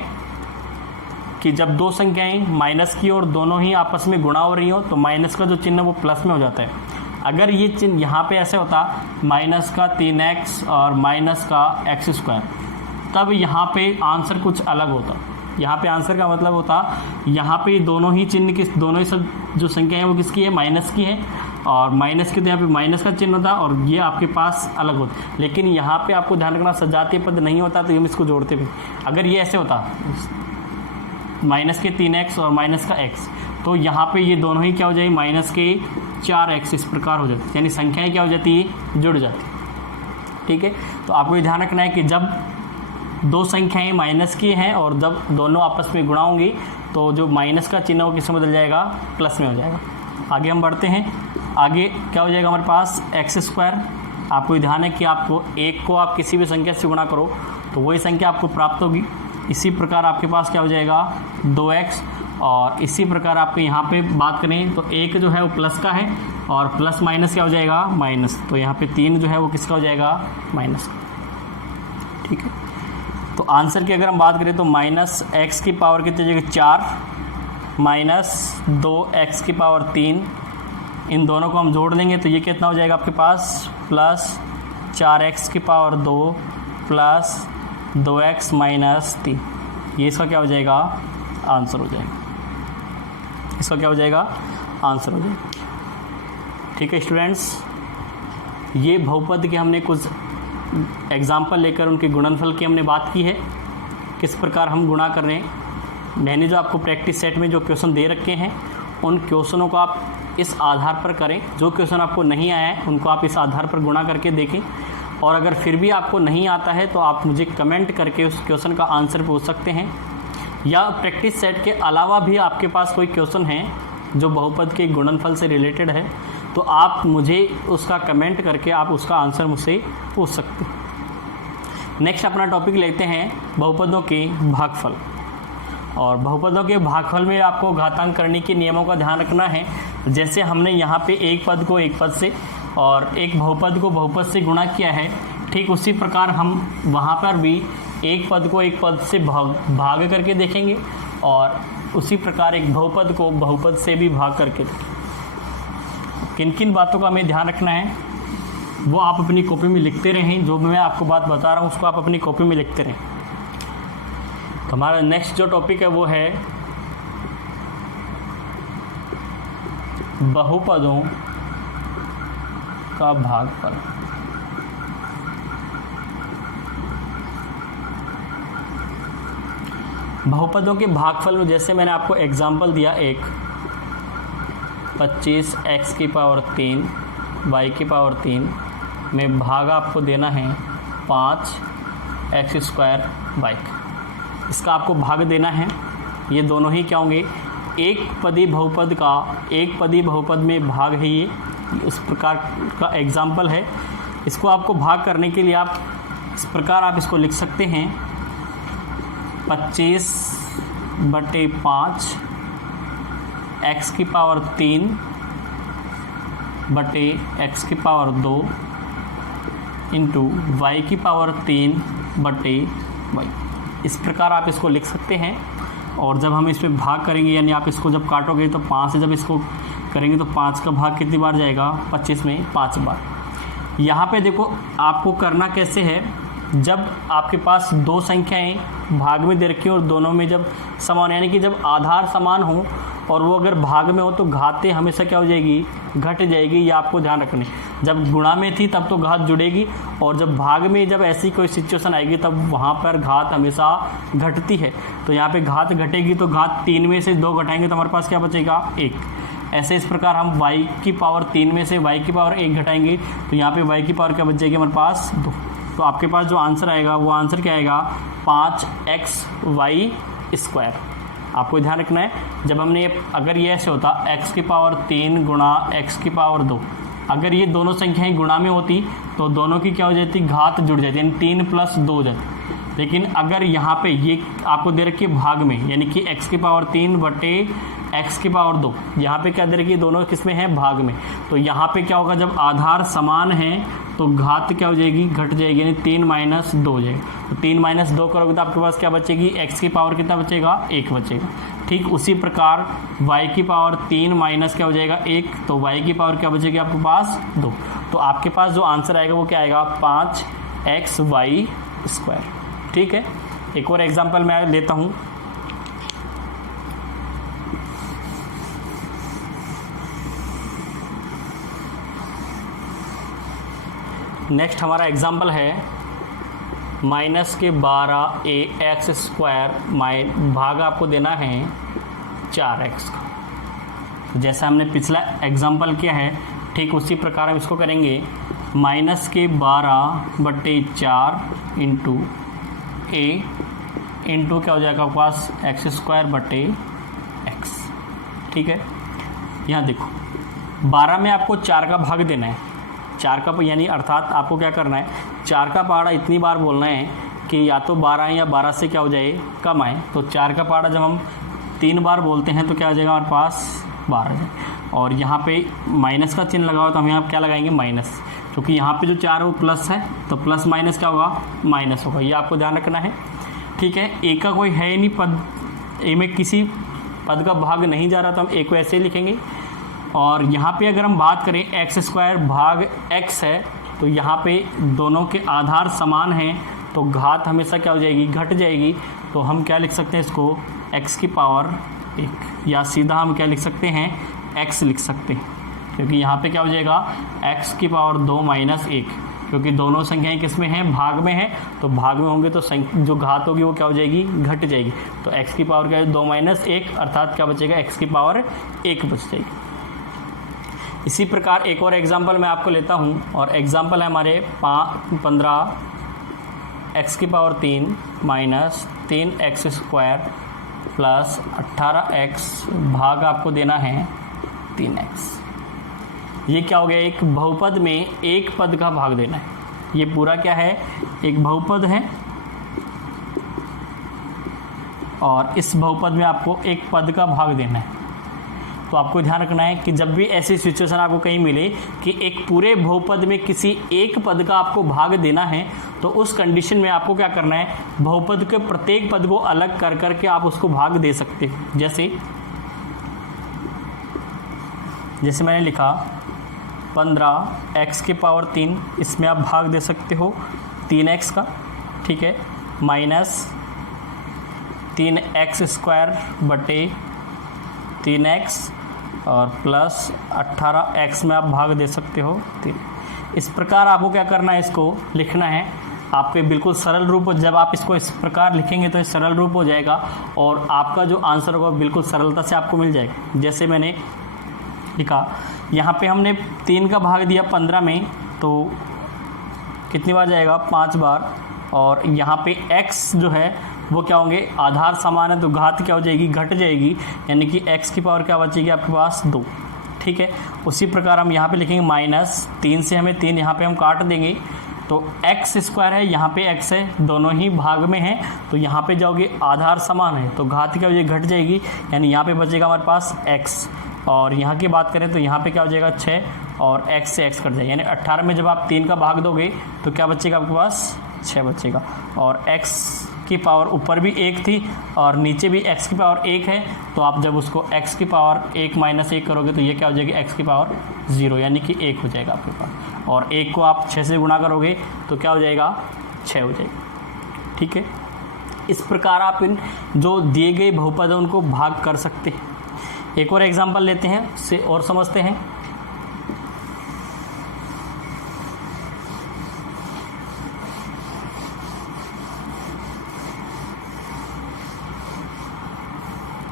कि जब दो संख्याएं माइनस की और दोनों ही आपस में गुणा हो रही हो तो माइनस का जो चिन्ह वो प्लस में हो जाता है। अगर ये चिन्ह यहाँ पे ऐसे होता माइनस का 3x और माइनस का एक्स स्क्वायर, तब यहाँ पे आंसर कुछ अलग होता। यहाँ पे आंसर का मतलब होता, यहाँ पे दोनों ही चिन्ह किस, दोनों ही सब जो संख्या है वो किसकी है, माइनस की है। और माइनस की तो यहाँ पे माइनस का चिन्ह होता और ये आपके पास अलग होता। लेकिन यहाँ पे आपको ध्यान रखना, सजातीय पद नहीं होता तो हम इसको जोड़ते भी। अगर ये ऐसे होता माइनस के 3x और माइनस का x, तो यहाँ पे ये दोनों ही क्या हो जाएगी, माइनस के 4x इस प्रकार हो जाती है, यानी संख्याएं क्या हो जाती है, जुड़ जाती है। ठीक है, तो आपको ये ध्यान रखना है कि जब दो संख्याएं माइनस की हैं और जब दोनों आपस में गुणा होंगी तो जो माइनस का चिन्ह वो किसमें बदल जाएगा, प्लस में हो जाएगा। आगे हम बढ़ते हैं, आगे क्या हो जाएगा हमारे पास, एक्स स्क्वायर। आपको ध्यान है कि आपको 1 को आप किसी भी संख्या से गुणा करो तो वही संख्या आपको प्राप्त होगी। इसी प्रकार आपके पास क्या हो जाएगा, 2x। और इसी प्रकार आपको यहाँ पे बात करें तो 1 जो है वो प्लस का है और प्लस माइनस क्या हो जाएगा, माइनस। तो यहाँ पे 3 जो है वो किसका हो जाएगा, माइनस का। ठीक है, तो आंसर की अगर हम बात करें तो माइनस एक्स की पावर कितनी हो जाएगी, 4 माइनस 2x की पावर 3। इन दोनों को हम जोड़ देंगे तो ये कितना हो जाएगा आपके पास, प्लस 4x की पावर 2 प्लस 2x माइनस 3। ये इसका क्या हो जाएगा, आंसर हो जाएगा। इसका क्या हो जाएगा, आंसर हो जाएगा। ठीक है स्टूडेंट्स, ये बहुपद के हमने कुछ एग्जाम्पल लेकर उनके गुणनफल की हमने बात की है, किस प्रकार हम गुणा कर रहे हैं। मैंने जो आपको प्रैक्टिस सेट में जो क्वेश्चन दे रखे हैं उन क्वेश्चनों को आप इस आधार पर करें। जो क्वेश्चन आपको नहीं आया है उनको आप इस आधार पर गुणा करके देखें। और अगर फिर भी आपको नहीं आता है तो आप मुझे कमेंट करके उस क्वेश्चन का आंसर पूछ सकते हैं। या प्रैक्टिस सेट के अलावा भी आपके पास कोई क्वेश्चन है जो बहुपद के गुणनफल से रिलेटेड है तो आप मुझे उसका कमेंट करके आप उसका आंसर मुझसे पूछ सकते हैं। नेक्स्ट अपना टॉपिक लेते हैं बहुपदों के भागफल। और बहुपदों के भागफल में आपको घातांक करने के नियमों का ध्यान रखना है। जैसे हमने यहाँ पे एक पद को एक पद से और एक बहुपद को बहुपद से गुणा किया है, ठीक उसी प्रकार हम वहाँ पर भी एक पद को एक पद से भाग करके देखेंगे और उसी प्रकार एक बहुपद को बहुपद से भी भाग करके देखेंगे। किन किन बातों का हमें ध्यान रखना है वो आप अपनी कॉपी में लिखते रहें। जो मैं आपको बात बता रहा हूँ उसको आप अपनी कॉपी में लिखते रहें। तो हमारा नेक्स्ट जो टॉपिक है वो है बहुपदों का भागफल। बहुपदों के भागफल में जैसे मैंने आपको एग्जांपल दिया एक 25x की पावर 3 y की पावर 3 में भाग आपको देना है 5x स्क्वायर y। इसका आपको भाग देना है। ये दोनों ही क्या होंगे, एक पदी बहुपद में भाग है। ये इस प्रकार का एग्जाम्पल है। इसको आपको भाग करने के लिए आप इस प्रकार आप इसको लिख सकते हैं 25/5 x की पावर 3 बटे x की पावर 2 इंटू y की पावर 3 बटे y। इस प्रकार आप इसको लिख सकते हैं। और जब हम इस पे भाग करेंगे, यानी आप इसको जब काटोगे तो 5 से जब इसको करेंगे तो 5 का भाग कितनी बार जाएगा, 25 में 5 बार। यहाँ पे देखो आपको करना कैसे है, जब आपके पास दो संख्याएं भाग में दे रखी हो और दोनों में जब समान, यानी कि जब आधार समान हो और वो अगर भाग में हो तो घातें हमेशा क्या हो जाएगी, घट जाएगी। ये आपको ध्यान रखने। जब गुणा में थी तब तो घात जुड़ेगी, और जब भाग में जब ऐसी कोई सिचुएशन आएगी तब वहाँ पर घात हमेशा घटती है। तो यहाँ पे घात घटेगी तो घात 3 में से 2 घटाएंगे तो हमारे पास क्या बचेगा, 1। ऐसे इस प्रकार हम y की पावर 3 में से y की पावर 1 घटाएंगे तो यहाँ पे y की पावर क्या बच जाएगी हमारे पास, 2। तो आपके पास जो आंसर आएगा वो आंसर क्या आएगा, 5xy स्क्वायर। आपको ध्यान रखना है, जब हमने अगर ये ऐसे होता x की पावर 3 गुणा x की पावर 2, अगर ये दोनों संख्याएं गुणा में होती तो दोनों की क्या हो जाती, घात जुड़ जाती, यानी 3 + 2 हो जाती। लेकिन अगर यहाँ पे ये आपको दे रखी है भाग में, यानी कि x की पावर 3 बटे x की पावर 2, यहाँ पे क्या दे रखी है, दोनों किस में है, भाग में। तो यहाँ पे क्या होगा, जब आधार समान है तो घात क्या हो जाएगी, घट जाएगी, यानी 3 - 2 हो जाएगी। तो 3 - 2 करोगे तो आपके पास क्या बचेगी, x की पावर कितना बचेगा, 1 बचेगा। ठीक उसी प्रकार y की पावर 3 माइनस क्या हो जाएगा, 1, तो y की पावर क्या बचेगी आपके पास, 2। तो आपके पास जो आंसर आएगा वो क्या आएगा, 5xy स्क्वायर। ठीक है, एक और एग्जाम्पल मैं लेता हूँ। नेक्स्ट हमारा एग्जाम्पल है -12ax स्क्वायर भाग आपको देना है 4x का। तो जैसा हमने पिछला एग्जाम्पल किया है ठीक उसी प्रकार हम इसको करेंगे। -12/4 इंटू a इंटू क्या हो जाएगा आपके पास, x²/x। ठीक है, यहाँ देखो 12 में आपको 4 का भाग देना है। 4 का यानी अर्थात आपको क्या करना है, 4 का पहाड़ा इतनी बार बोलना है कि या तो 12 या 12 से क्या हो जाए, कम आए। तो 4 का पहाड़ा जब हम 3 बार बोलते हैं तो क्या हो जाएगा हमारे पास, 12 जाए। और यहाँ पे माइनस का चिन्ह लगा हो तो हम यहाँ क्या लगाएंगे, माइनस, क्योंकि यहाँ पे जो 4 है वो प्लस है तो प्लस माइनस क्या होगा, माइनस होगा। ये आपको ध्यान रखना है। ठीक है, ए का कोई है ही नहीं पद, ए में किसी पद का भाग नहीं जा रहा तो हम ए को ऐसे ही लिखेंगे। और यहाँ पे अगर हम बात करें x² भाग x है तो यहाँ पे दोनों के आधार समान हैं तो घात हमेशा क्या हो जाएगी, घट जाएगी। तो हम क्या लिख सकते हैं इसको, x की पावर 1, या सीधा हम क्या लिख सकते हैं, x लिख सकते हैं, क्योंकि यहाँ पे क्या हो जाएगा, x की पावर 2 माइनस 1, क्योंकि दोनों संख्याएं किस में हैं, भाग में है। तो भाग में होंगे तो जो घात होगी वो क्या हो जाएगी, घट जाएगी। तो x की पावर क्या है, 2 माइनस 1, अर्थात क्या बचेगा, x की पावर 1 बच जाएगी। इसी प्रकार एक और एग्जाम्पल मैं आपको लेता हूँ, और एग्जाम्पल है हमारे 15 x की power 3 minus 3x square plus 18x भाग आपको देना है 3x। ये क्या हो गया, एक बहुपद में एक पद का भाग देना है। ये पूरा क्या है, एक बहुपद है और इस बहुपद में आपको एक पद का भाग देना है। तो आपको ध्यान रखना है कि जब भी ऐसी सिचुएशन आपको कहीं मिले कि एक पूरे बहुपद में किसी एक पद का आपको भाग देना है तो उस कंडीशन में आपको क्या करना है, बहुपद के प्रत्येक पद को अलग कर करके आप उसको भाग दे सकते हो। जैसे मैंने लिखा 15x की पावर 3, इसमें आप भाग दे सकते हो 3x का। ठीक है, माइनस 3x² बटे 3x और प्लस 18x में आप भाग दे सकते हो 3। इस प्रकार आपको क्या करना है, इसको लिखना है। आपके बिल्कुल सरल रूप, जब आप इसको इस प्रकार लिखेंगे तो सरल रूप हो जाएगा और आपका जो आंसर होगा बिल्कुल सरलता से आपको मिल जाएगा। जैसे मैंने लिखा, यहाँ पे हमने 3 का भाग दिया 15 में, तो कितनी बार जाएगा, 5 बार। और यहाँ पे x जो है वो क्या होंगे, आधार समान है तो घात क्या हो जाएगी, घट जाएगी, यानी कि x की पावर क्या बचेगी आपके पास 2। ठीक है, उसी प्रकार हम यहाँ पे लिखेंगे -3 से हमें 3 यहाँ पे हम काट देंगे तो x² है, यहाँ पे x है, दोनों ही भाग में है तो यहाँ पे जाओगे, आधार समान है तो घात क्या हो जाएगी, घट जाएगी, यानी यहाँ पे बचेगा हमारे पास x। और यहाँ की बात करें तो यहाँ पे क्या हो जाएगा 6 और x से x कट जाएगा, यानी 18 में जब आप 3 का भाग दोगे तो क्या बचेगा आपके पास 6 बचेगा। और x की पावर ऊपर भी 1 थी और नीचे भी x की पावर 1 है, तो आप जब उसको x की पावर 1 - 1 करोगे तो ये क्या हो जाएगी, x की पावर 0, यानी कि 1 हो जाएगा आपके पास। और 1 को आप 6 से गुणा करोगे तो क्या हो जाएगा, 6 हो जाएगा। ठीक है, इस प्रकार आप इन जो दिए गए बहुपद हैं उनको भाग कर सकते हैं। एक और एग्जाम्पल लेते हैं, उससे और समझते हैं।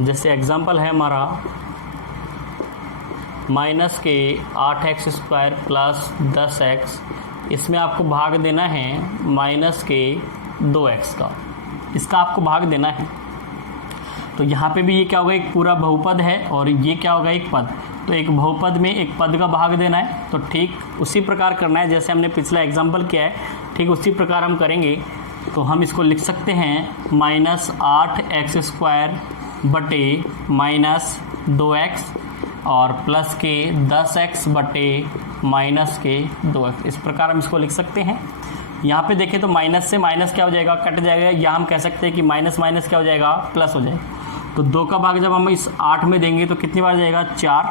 जैसे एग्जाम्पल है हमारा -8x² प्लस 10x, इसमें आपको भाग देना है -2x का, इसका आपको भाग देना है। तो यहाँ पे भी ये क्या होगा, एक पूरा बहुपद है और ये क्या होगा, एक पद। तो एक बहुपद में एक पद का भाग देना है, तो ठीक उसी प्रकार करना है जैसे हमने पिछला एग्जाम्पल किया है, ठीक उसी प्रकार हम करेंगे। तो हम इसको लिख सकते हैं -8x² बटे -2x और प्लस के 10x बटे -2x, इस प्रकार हम इसको लिख सकते हैं। यहाँ पे देखें तो माइनस से माइनस क्या हो जाएगा, कट जाएगा, या हम कह सकते हैं कि माइनस माइनस क्या हो जाएगा, प्लस हो जाएगा। तो 2 का भाग जब हम इस 8 में देंगे तो कितनी बार जाएगा, 4।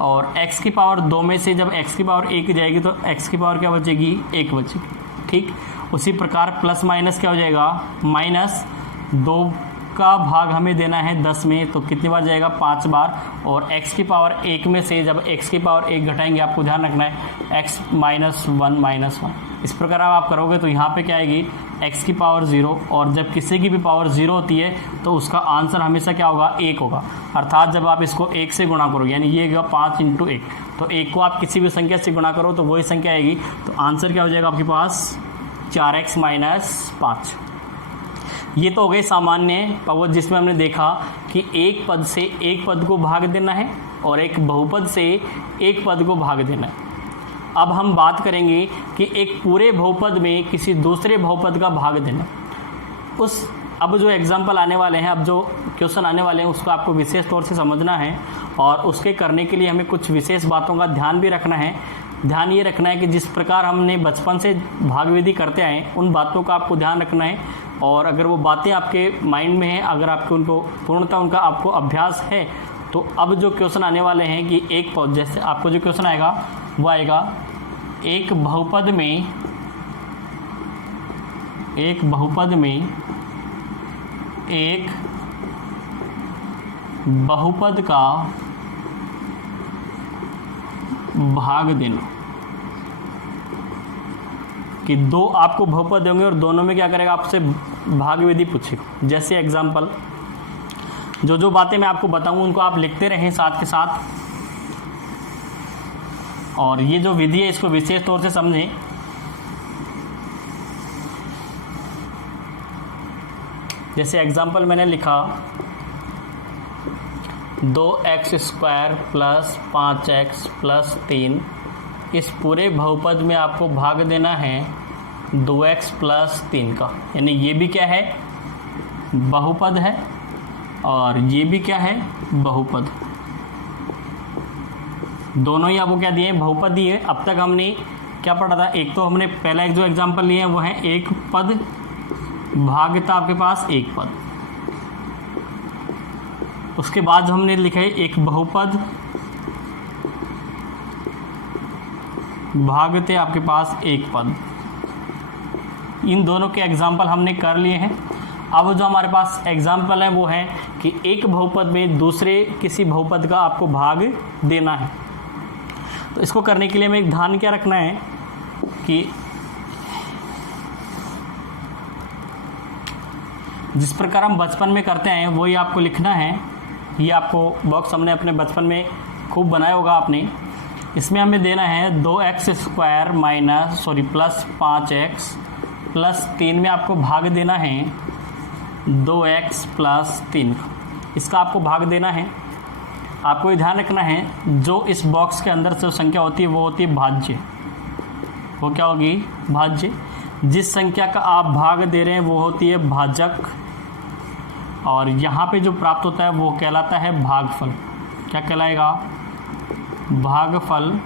और x की पावर 2 में से जब x की पावर 1 जाएगी तो x की पावर क्या बचेगी, 1 बचेगी। ठीक, उसी प्रकार प्लस माइनस क्या हो जाएगा, -2 का भाग हमें देना है 10 में, तो कितनी बार जाएगा, 5 बार। और x की पावर 1 में से जब x की पावर 1 घटाएंगे, आपको ध्यान रखना है x -1 -1। इस प्रकार आप करोगे तो यहाँ पे क्या आएगी, x की पावर 0, और जब किसी की भी पावर 0 होती है तो उसका आंसर हमेशा क्या होगा, 1 होगा। अर्थात जब आप इसको 1 से गुणा करोगे, यानी ये 5 × 1, तो 1 को आप किसी भी संख्या से गुणा करो तो वही संख्या आएगी। तो आंसर क्या हो जाएगा आपके पास, 4x - 5। ये तो हो गए सामान्य पद, जिसमें हमने देखा कि एक पद से एक पद को भाग देना है और एक बहुपद से एक पद को भाग देना है। अब हम बात करेंगे कि एक पूरे बहुपद में किसी दूसरे बहुपद का भाग देना। अब जो एग्जाम्पल आने वाले हैं, अब जो क्वेश्चन आने वाले हैं, उसको आपको विशेष तौर से समझना है और उसके करने के लिए हमें कुछ विशेष बातों का ध्यान भी रखना है। ध्यान ये रखना है कि जिस प्रकार हमने बचपन से भाग विधि करते आए, उन बातों का आपको ध्यान रखना है। और अगर वो बातें आपके माइंड में हैं, अगर आपको उनको पूर्णतः उनका आपको अभ्यास है, तो अब जो क्वेश्चन आने वाले हैं कि एक पद, जैसे आपको जो क्वेश्चन आएगा वो आएगा, एक बहुपद में एक बहुपद का भाग देना, कि 2 आपको बहुपद देंगे और दोनों में क्या करेगा, आपसे भाग विधि पूछेगा। जैसे एग्जाम्पल, जो बातें मैं आपको बताऊं उनको आप लिखते रहें साथ के साथ, और ये जो विधि है इसको विशेष तौर से समझें। जैसे एग्जाम्पल मैंने लिखा, 2x² प्लस 5x प्लस 3, इस पूरे बहुपद में आपको भाग देना है 2x प्लस 3 का, यानी ये भी क्या है, बहुपद है और ये भी क्या है, बहुपद। दोनों ही आपको क्या दिए, बहुपद दिए। अब तक हमने क्या पढ़ा था, एक तो हमने पहला एक जो एग्जाम्पल लिए हैं वो है एक पद भाग था आपके पास एक पद, उसके बाद हमने लिखा है एक बहुपद भाग थे आपके पास एक पद। इन दोनों के एग्जाम्पल हमने कर लिए हैं। अब जो हमारे पास एग्जाम्पल है वो है कि एक बहुपद में दूसरे किसी बहुपद का आपको भाग देना है। तो इसको करने के लिए हमें एक ध्यान क्या रखना है कि जिस प्रकार हम बचपन में करते हैं वही आपको लिखना है। ये आपको बॉक्स हमने अपने बचपन में खूब बनाया होगा आपने। इसमें हमें देना है 2x² प्लस 5x प्लस 3 में आपको भाग देना है 2x प्लस 3। इसका आपको भाग देना है। आपको ये ध्यान रखना है जो इस बॉक्स के अंदर जो संख्या होती है वो होती है भाज्य। वो क्या होगी? भाज्य। जिस संख्या का आप भाग दे रहे हैं वो होती है भाजक, और यहाँ पे जो प्राप्त होता है वो कहलाता है भागफल। क्या कहलाएगा? भागफल।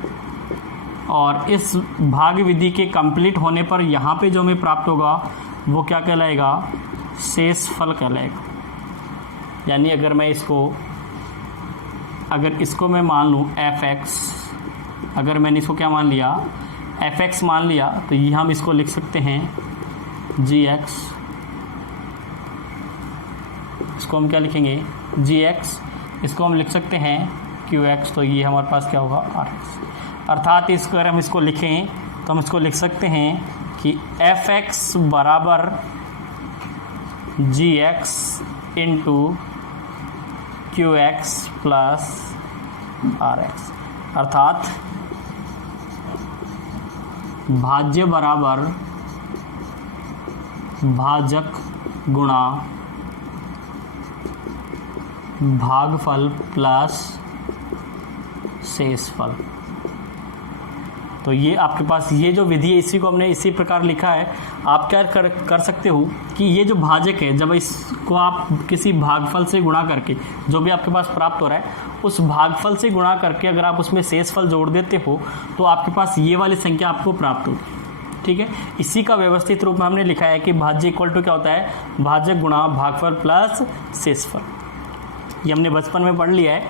और इस भाग विधि के कंप्लीट होने पर यहाँ पे जो हमें प्राप्त होगा वो क्या कहलाएगा? शेषफल कहलाएगा। यानी अगर इसको मैं मान लूँ fx, अगर मैंने इसको क्या मान लिया? fx मान लिया, तो ये हम इसको लिख सकते हैं gx। इसको हम क्या लिखेंगे? gx। इसको हम लिख सकते हैं qx। तो ये हमारे पास क्या होगा? rx। अर्थात इसको अगर हम इसको लिखें तो हम इसको लिख सकते हैं कि fx बराबर gx into qx plus rx। अर्थात भाज्य बराबर भाजक गुणा भागफल प्लस शेषफल। तो ये आपके पास ये जो विधि है इसी को हमने इसी प्रकार लिखा है। आप क्या कर सकते हो कि ये जो भाजक है, जब इसको आप किसी भागफल से गुणा करके जो भी आपके पास प्राप्त हो रहा है उस भागफल से गुणा करके अगर आप उसमें शेषफल जोड़ देते हो तो आपके पास ये वाली संख्या आपको प्राप्त होगी। ठीक है, इसी का व्यवस्थित रूप में हमने लिखा है कि भाज्य इक्वल टू क्या होता है? भाजक गुणा भागफल प्लस शेषफल। ये हमने बचपन में पढ़ लिया है।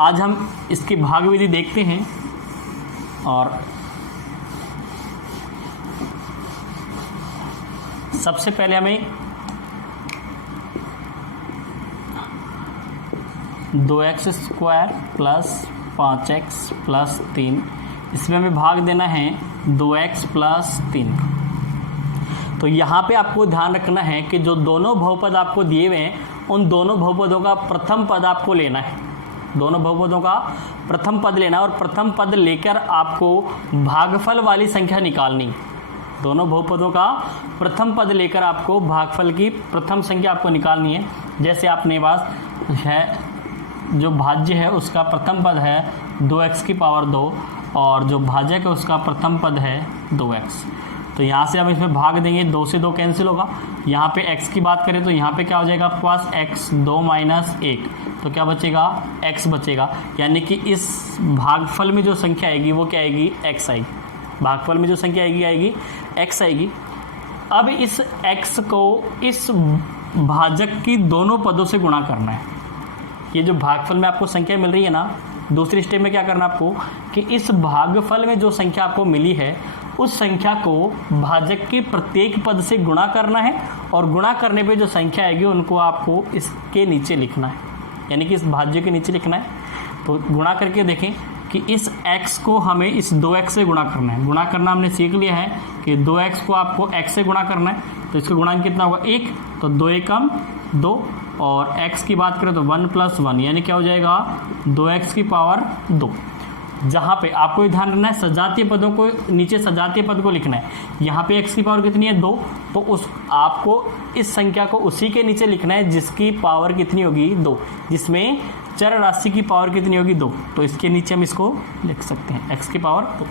आज हम इसकी भाग विधि देखते हैं। और सबसे पहले हमें 2x² प्लस 5x प्लस 3, इसमें हमें भाग देना है 2x प्लस 3। तो यहाँ पे आपको ध्यान रखना है कि जो दोनों बहुपद आपको दिए हुए हैं उन दोनों बहुपदों का प्रथम पद आपको लेना है। दोनों बहुपदों का प्रथम पद लेना है और प्रथम पद लेकर आपको भागफल वाली संख्या निकालनी। दोनों बहुपदों का प्रथम पद लेकर आपको भागफल की प्रथम संख्या आपको निकालनी है। जैसे आपने पास है जो भाज्य है उसका प्रथम पद है 2x की पावर 2 और जो भाजक है उसका प्रथम पद है 2x। तो यहाँ से हम इसमें भाग देंगे, 2 से 2 कैंसिल होगा। यहाँ पे x की बात करें तो यहाँ पे क्या हो जाएगा आपके पास? x 2 माइनस 1, तो क्या बचेगा? x बचेगा। यानी कि इस भागफल में जो संख्या आएगी वो क्या आएगी? x आएगी। भागफल में जो संख्या आएगी x आएगी। अब इस x को इस भाजक की दोनों पदों से गुणा करना है। ये जो भागफल में आपको संख्या मिल रही है ना, दूसरी स्टेप में क्या करना आपको कि इस भागफल में जो संख्या आपको मिली है उस संख्या को भाजक के प्रत्येक पद से गुणा करना है और गुणा करने पे जो संख्या आएगी उनको आपको इसके नीचे लिखना है, यानी कि इस भाज्य के नीचे लिखना है। तो गुणा करके देखें कि इस x को हमें इस 2x से गुणा करना है। गुणा करना हमने सीख लिया है कि 2x को आपको x से गुणा करना है। तो इसका गुणांक कितना होगा? 1, तो 2 एकम 2 और x की बात करें तो 1 + 1 यानी क्या हो जाएगा? 2x की पावर 2। जहाँ पे आपको ये ध्यान रखना है सजातीय पदों को नीचे सजातीय पद को लिखना है। यहाँ पे x की पावर कितनी है? 2, तो उस आपको इस संख्या को उसी के नीचे लिखना है जिसकी पावर कितनी होगी? 2, जिसमें चर राशि की पावर कितनी होगी? 2। तो इसके नीचे हम इसको लिख सकते हैं x की पावर 2।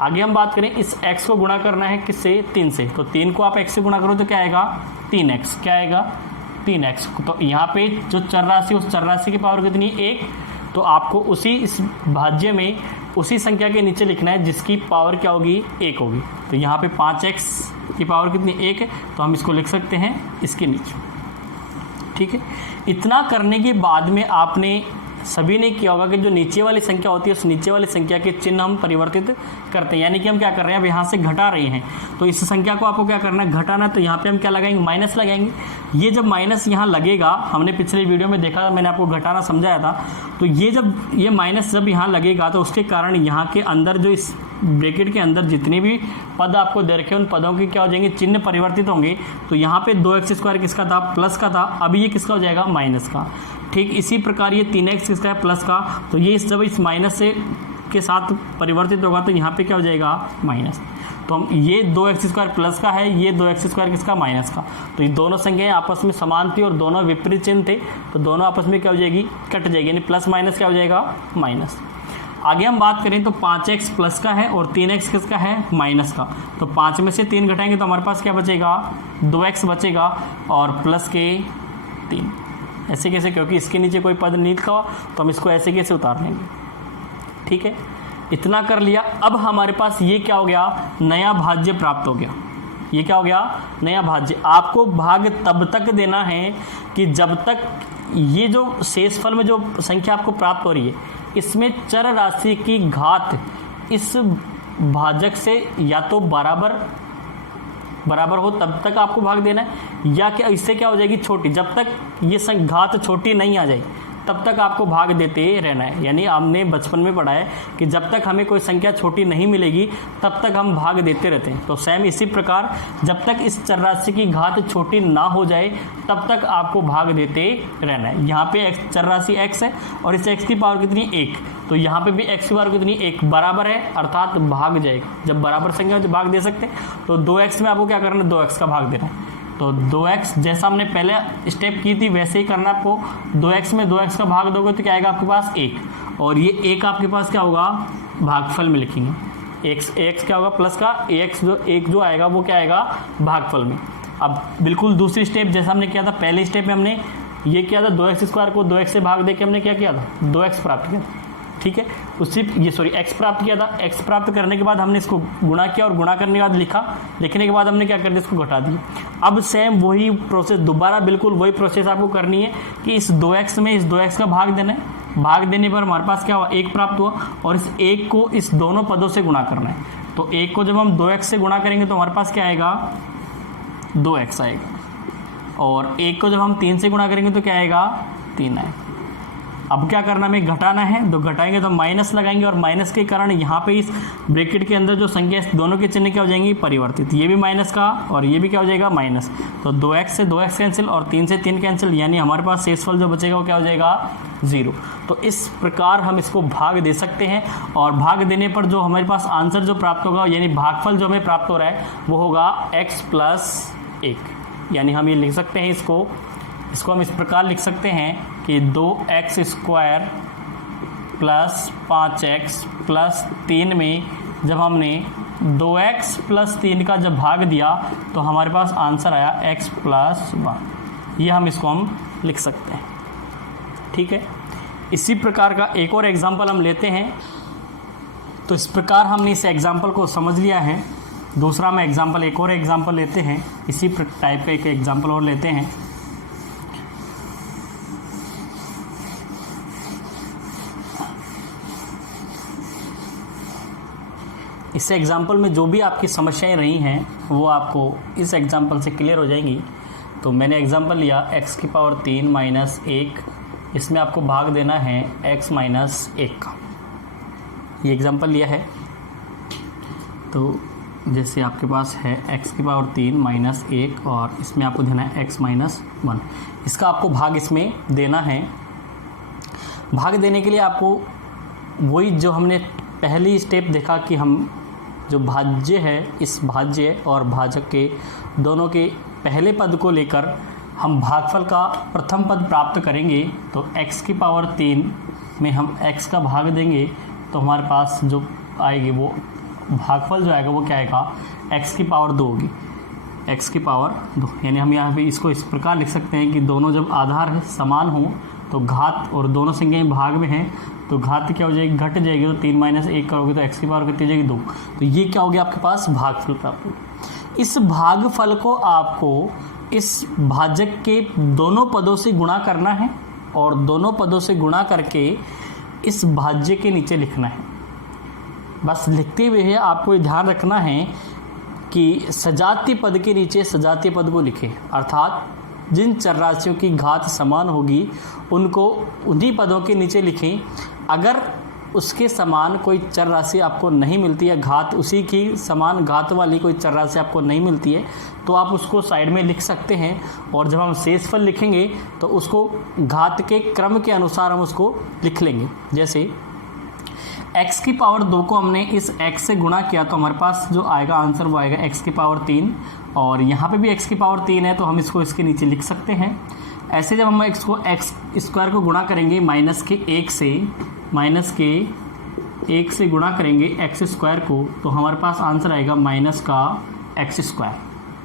आगे हम बात करें इस x को गुणा करना है किससे? 3 से। तो 3 को आप x से गुणा करो तो क्या आएगा? 3x। क्या आएगा? 3x। तो यहाँ पे जो चर राशि उस चर राशि की पावर कितनी? 1। तो आपको उसी इस भाज्य में उसी संख्या के नीचे लिखना है जिसकी पावर क्या होगी? 1 होगी। तो यहाँ पे 5x की पावर कितनी? 1 है, तो हम इसको लिख सकते हैं इसके नीचे। ठीक है, इतना करने के बाद में आपने सभी ने किया होगा कि जो नीचे वाली संख्या होती है उस नीचे वाली संख्या के चिन्ह हम परिवर्तित करते हैं। यानी कि हम क्या कर रहे हैं, अब यहाँ से घटा रहे हैं, तो इस संख्या को आपको क्या करना है, घटाना है। तो यहाँ पे हम क्या लगाएंगे, माइनस लगाएंगे। ये जब माइनस यहाँ लगेगा, हमने पिछले वीडियो में देखा, मैंने आपको घटाना समझाया था, तो ये जब ये माइनस जब यहाँ लगेगा तो उसके कारण यहाँ के अंदर जो इस ब्रैकेट के अंदर जितने भी पद आपको दे रखे उन पदों के क्या हो जाएंगे, चिन्ह परिवर्तित होंगे। तो यहाँ पे 2x² किसका था, प्लस का था, अभी ये किसका हो जाएगा, माइनस का। ठीक इसी प्रकार ये 3x किसका है, प्लस का। तो ये जब इस माइनस से के साथ परिवर्तित होगा तो यहाँ पे क्या हो जाएगा, माइनस। तो हम ये 2x² प्लस का है, ये 2x² किसका, माइनस का। तो ये दोनों संख्याएं आपस में समान थी और दोनों विपरीत चिन्ह थे, तो दोनों आपस में क्या हो जाएगी, कट जाएगी, यानी प्लस माइनस क्या हो जाएगा, माइनस। आगे हम बात करें तो 5x प्लस का है और 3x किसका है, माइनस का। तो 5 में से 3 घटाएंगे तो हमारे पास क्या बचेगा, 2x बचेगा और प्लस के 3। ऐसे कैसे, क्योंकि इसके नीचे कोई पद नहीं था तो हम इसको ऐसे कैसे उतार लेंगे। ठीक है, इतना कर लिया। अब हमारे पास ये क्या हो गया, नया भाज्य प्राप्त हो गया। ये क्या हो गया, नया भाज्य। आपको भाग तब तक देना है कि जब तक ये जो शेषफल में जो संख्या आपको प्राप्त हो रही है इसमें चर राशि की घात इस भाजक से या तो बराबर हो तब तक आपको भाग देना है, या कि इससे क्या हो जाएगी, छोटी। जब तक ये घात छोटी नहीं आ जाए तब तक आपको भाग देते रहना है। यानी हमने बचपन में पढ़ा है कि जब तक हमें कोई संख्या छोटी नहीं मिलेगी तब तक हम भाग देते रहते हैं। तो सेम इसी प्रकार जब तक इस चर राशि की घात छोटी ना हो जाए तब तक आपको भाग देते रहना है। यहाँ पे चर राशि x है और इस x की पावर कितनी, 1। तो यहाँ पे भी x की पावर कितनी, 1 बराबर है, अर्थात भाग जाएगा। जब बराबर संख्या में भाग दे सकते हैं तो 2x में आपको क्या करना है, 2x का भाग देना है। तो 2x जैसा हमने पहले स्टेप की थी वैसे ही करना आपको। 2x में 2x का भाग दोगे तो क्या आएगा आपके पास, 1। और ये 1 आपके पास क्या होगा, भागफल में लिखेंगे। x क्या होगा, प्लस का, एक जो आएगा वो क्या आएगा, भागफल में। अब बिल्कुल दूसरी स्टेप जैसा हमने किया था, पहले स्टेप में हमने ये किया था, 2x² को 2x से भाग दे के हमने क्या किया था, 2x प्राप्त किया था। ठीक है, उसी x प्राप्त किया था। x प्राप्त करने के बाद हमने इसको गुणा किया और गुणा करने के बाद लिखने के बाद हमने क्या कर दिया, इसको घटा दिया। अब सेम वही प्रोसेस दोबारा, बिल्कुल वही प्रोसेस आपको करनी है कि इस 2x में इस 2x का भाग देना है। भाग देने पर हमारे पास क्या हुआ, 1 प्राप्त हुआ और इस 1 को इस दोनों पदों से गुणा करना है। तो 1 को जब हम 2x से गुणा करेंगे तो हमारे पास क्या आएगा, 2x आएगा। और 1 को जब हम 3 से गुणा करेंगे तो क्या आएगा, 3 आएगा। अब क्या करना, हमें घटाना है, तो घटाएंगे तो माइनस लगाएंगे और माइनस के कारण यहाँ पे इस ब्रैकेट के अंदर जो संख्या है दोनों के चिन्ह क्या हो जाएंगी, परिवर्तित। ये भी माइनस का और ये भी क्या हो जाएगा, माइनस। तो 2x से 2x कैंसिल और 3 से 3 कैंसिल, यानी हमारे पास शेषफल जो बचेगा वो क्या हो जाएगा, 0। तो इस प्रकार हम इसको भाग दे सकते हैं और भाग देने पर जो हमारे पास आंसर जो प्राप्त होगा, यानी भागफल जो हमें प्राप्त हो रहा है वो होगा x + 1। यानी हम ये लिख सकते हैं, इसको हम इस प्रकार लिख सकते हैं कि 2x² + 5x + 3 में जब हमने 2x + 3 का जब भाग दिया तो हमारे पास आंसर आया x + 1। ये इसको हम लिख सकते हैं। ठीक है, इसी प्रकार का एक और एग्जाम्पल हम लेते हैं। तो इस प्रकार हमने इस एग्जाम्पल को समझ लिया है। दूसरा मैं एक और एग्जाम्पल लेते हैं, इसी टाइप का एक एग्जाम्पल और लेते हैं। इस एग्जाम्पल में जो भी आपकी समस्याएं रही हैं वो आपको इस एग्जाम्पल से क्लियर हो जाएंगी। तो मैंने एग्जाम्पल लिया x की पावर 3 - 1, इसमें आपको भाग देना है x - 1 का। ये एग्जाम्पल लिया है। तो जैसे आपके पास है x की पावर 3 - 1 और इसमें आपको देना है x - 1। इसका आपको भाग इसमें देना है। भाग देने के लिए आपको वही जो हमने पहली स्टेप देखा कि हम जो भाज्य है, इस भाज्य और भाजक के दोनों के पहले पद को लेकर हम भागफल का प्रथम पद प्राप्त करेंगे। तो x की पावर 3 में हम x का भाग देंगे तो हमारे पास जो आएगी वो भागफल जो आएगा वो क्या आएगा, x की पावर 2 होगी, x की पावर 2। यानी हम यहाँ पे इसको इस प्रकार लिख सकते हैं कि दोनों जब आधार है समान हो तो घात, और दोनों संख्याएं भाग में हैं तो घात क्या हो जाएगी, घट जाएगी। तो 3 - 1 करोगे तो x की पावर कितनी हो जाएगी, 2। तो ये क्या हो गया, आपके पास भागफल प्राप्त होगा। इस भागफल को आपको इस भाजक के दोनों पदों से गुणा करना है और दोनों पदों से गुणा करके इस भाज्य के नीचे लिखना है। बस लिखते हुए आपको ये ध्यान रखना है कि सजातीय पद के नीचे सजातीय पद को लिखें, अर्थात जिन चर राशियों की घात समान होगी उनको उन्हीं पदों के नीचे लिखें। अगर उसके समान कोई चर राशि आपको नहीं मिलती है, घात उसी की समान घात वाली कोई चर राशि आपको नहीं मिलती है, तो आप उसको साइड में लिख सकते हैं। और जब हम शेषफल लिखेंगे तो उसको घात के क्रम के अनुसार हम उसको लिख लेंगे। जैसे x की पावर 2 को हमने इस x से गुणा किया तो हमारे पास जो आएगा आंसर वो आएगा x की पावर 3, और यहाँ पे भी x की पावर 3 है तो हम इसको इसके नीचे लिख सकते हैं। ऐसे जब हम x को x स्क्वायर को गुणा करेंगे माइनस के 1 से गुणा करेंगे x स्क्वायर को, तो हमारे पास आंसर आएगा माइनस का x स्क्वायर।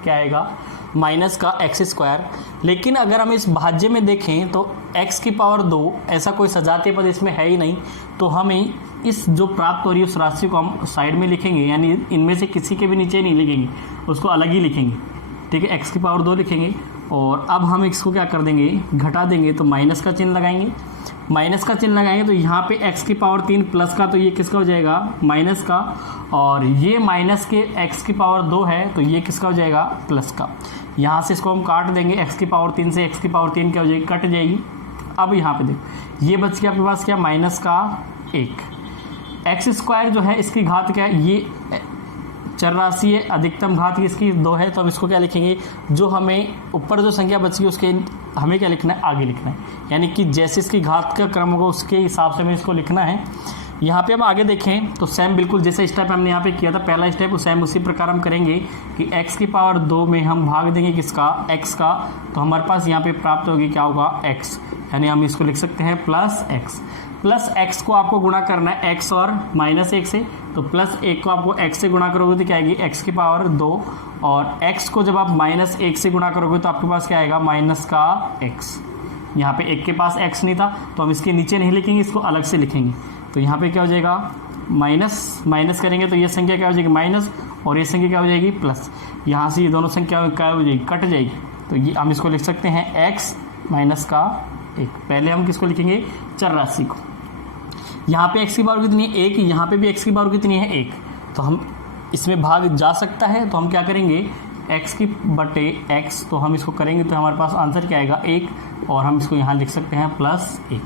क्या आएगा? माइनस का x स्क्वायर। लेकिन अगर हम इस भाज्य में देखें तो x की पावर 2 ऐसा कोई सजातीय पद इसमें है ही नहीं, तो हमें इस जो प्राप्त हो रही है उस राशि को हम साइड में लिखेंगे, यानी इनमें से किसी के भी नीचे नहीं लिखेंगे, उसको अलग ही लिखेंगे। ठीक है, x की पावर 2 लिखेंगे और अब हम इसको क्या कर देंगे, घटा देंगे, तो माइनस का चिन्ह लगाएंगे। माइनस का चिन्ह लगाएंगे तो यहाँ पे x की पावर 3 प्लस का, तो ये किसका हो जाएगा? माइनस का। और ये माइनस के x की पावर 2 है तो ये किसका हो जाएगा? प्लस का। यहाँ से इसको हम काट देंगे, x की पावर 3 से x की पावर 3 क्या हो जाएगी? कट जाएगी। अब यहाँ पे देखो ये बच गया आपके पास क्या? माइनस का 1। x स्क्वायर जो है इसकी घात क्या है? ये चर राशि है, अधिकतम घात इसकी 2 है, तो हम इसको क्या लिखेंगे? जो हमें ऊपर जो संख्या बच गई उसके हमें क्या लिखना है? आगे लिखना है, यानी कि जैसे इसकी घात का क्रम होगा उसके हिसाब से हमें इसको लिखना है। यहाँ पे हम आगे देखें तो सेम बिल्कुल जैसे स्टेप हमने यहाँ पे किया था पहला स्टेप, सेम उसी प्रकार हम करेंगे कि x की पावर 2 में हम भाग देंगे किसका? x का, तो हमारे पास यहाँ पे प्राप्त होगी क्या होगा? x, यानी हम इसको लिख सकते हैं प्लस x। प्लस x को आपको गुणा करना है x और माइनस 1 से, तो प्लस 1 को आपको x से गुणा करोगे तो क्या आएगी? x की पावर 2, और x को जब आप माइनस 1 से गुणा करोगे तो आपके पास क्या आएगा? माइनस का x। यहाँ पे 1 के पास x नहीं था तो हम इसके नीचे नहीं लिखेंगे, इसको अलग से लिखेंगे। तो यहाँ पे क्या हो जाएगा? माइनस करेंगे तो ये संख्या क्या हो जाएगी? माइनस, और ये संख्या क्या हो जाएगी? प्लस। यहाँ से ये दोनों संख्या क्या हो जाएगी? कट जाएगी। तो ये हम इसको लिख सकते हैं x माइनस का 1। पहले हम किसको लिखेंगे? चर राशि को। यहाँ पे x की पावर कितनी है? 1, यहाँ पे भी x की पावर कितनी है? 1। तो हम इसमें भाग जा सकता है, तो हम क्या करेंगे? x की बटे x, तो हम इसको करेंगे तो हमारे पास आंसर क्या आएगा? 1, और हम इसको यहाँ लिख सकते हैं प्लस 1।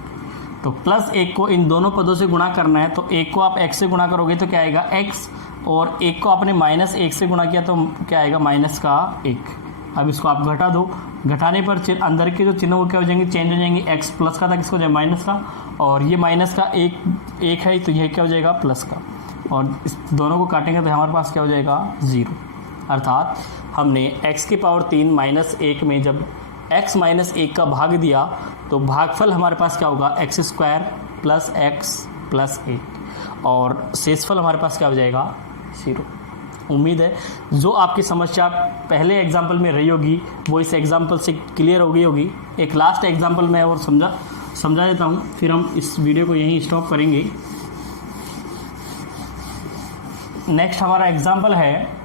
तो प्लस 1 को इन दोनों पदों से गुणा करना है, तो 1 को आप x से गुणा करोगे तो क्या आएगा? x, और 1 को आपने माइनस 1 से गुणा किया तो क्या आएगा? माइनस का 1। अब इसको आप घटा दो, घटाने पर अंदर के जो चिन्ह वो क्या हो जाएंगे? चेंज हो जाएंगे। x प्लस का था, किसको हो जाएगा? माइनस का, और ये माइनस का 1 है तो यह क्या हो जाएगा? प्लस का, और इस दोनों को काटेंगे तो हमारे पास क्या हो जाएगा? 0। अर्थात हमने x की पावर 3 माइनस 1 में जब x माइनस 1 का भाग दिया तो भागफल हमारे पास क्या होगा? x square plus x plus 1, और शेषफल हमारे पास क्या हो जाएगा? 0। उम्मीद है जो आपकी समस्या पहले एग्जाम्पल में रही होगी वो इस एग्जाम्पल से क्लियर हो गई होगी। एक लास्ट एग्जाम्पल मैं और समझा देता हूँ, फिर हम इस वीडियो को यहीं स्टॉप करेंगे। नेक्स्ट हमारा एग्जाम्पल है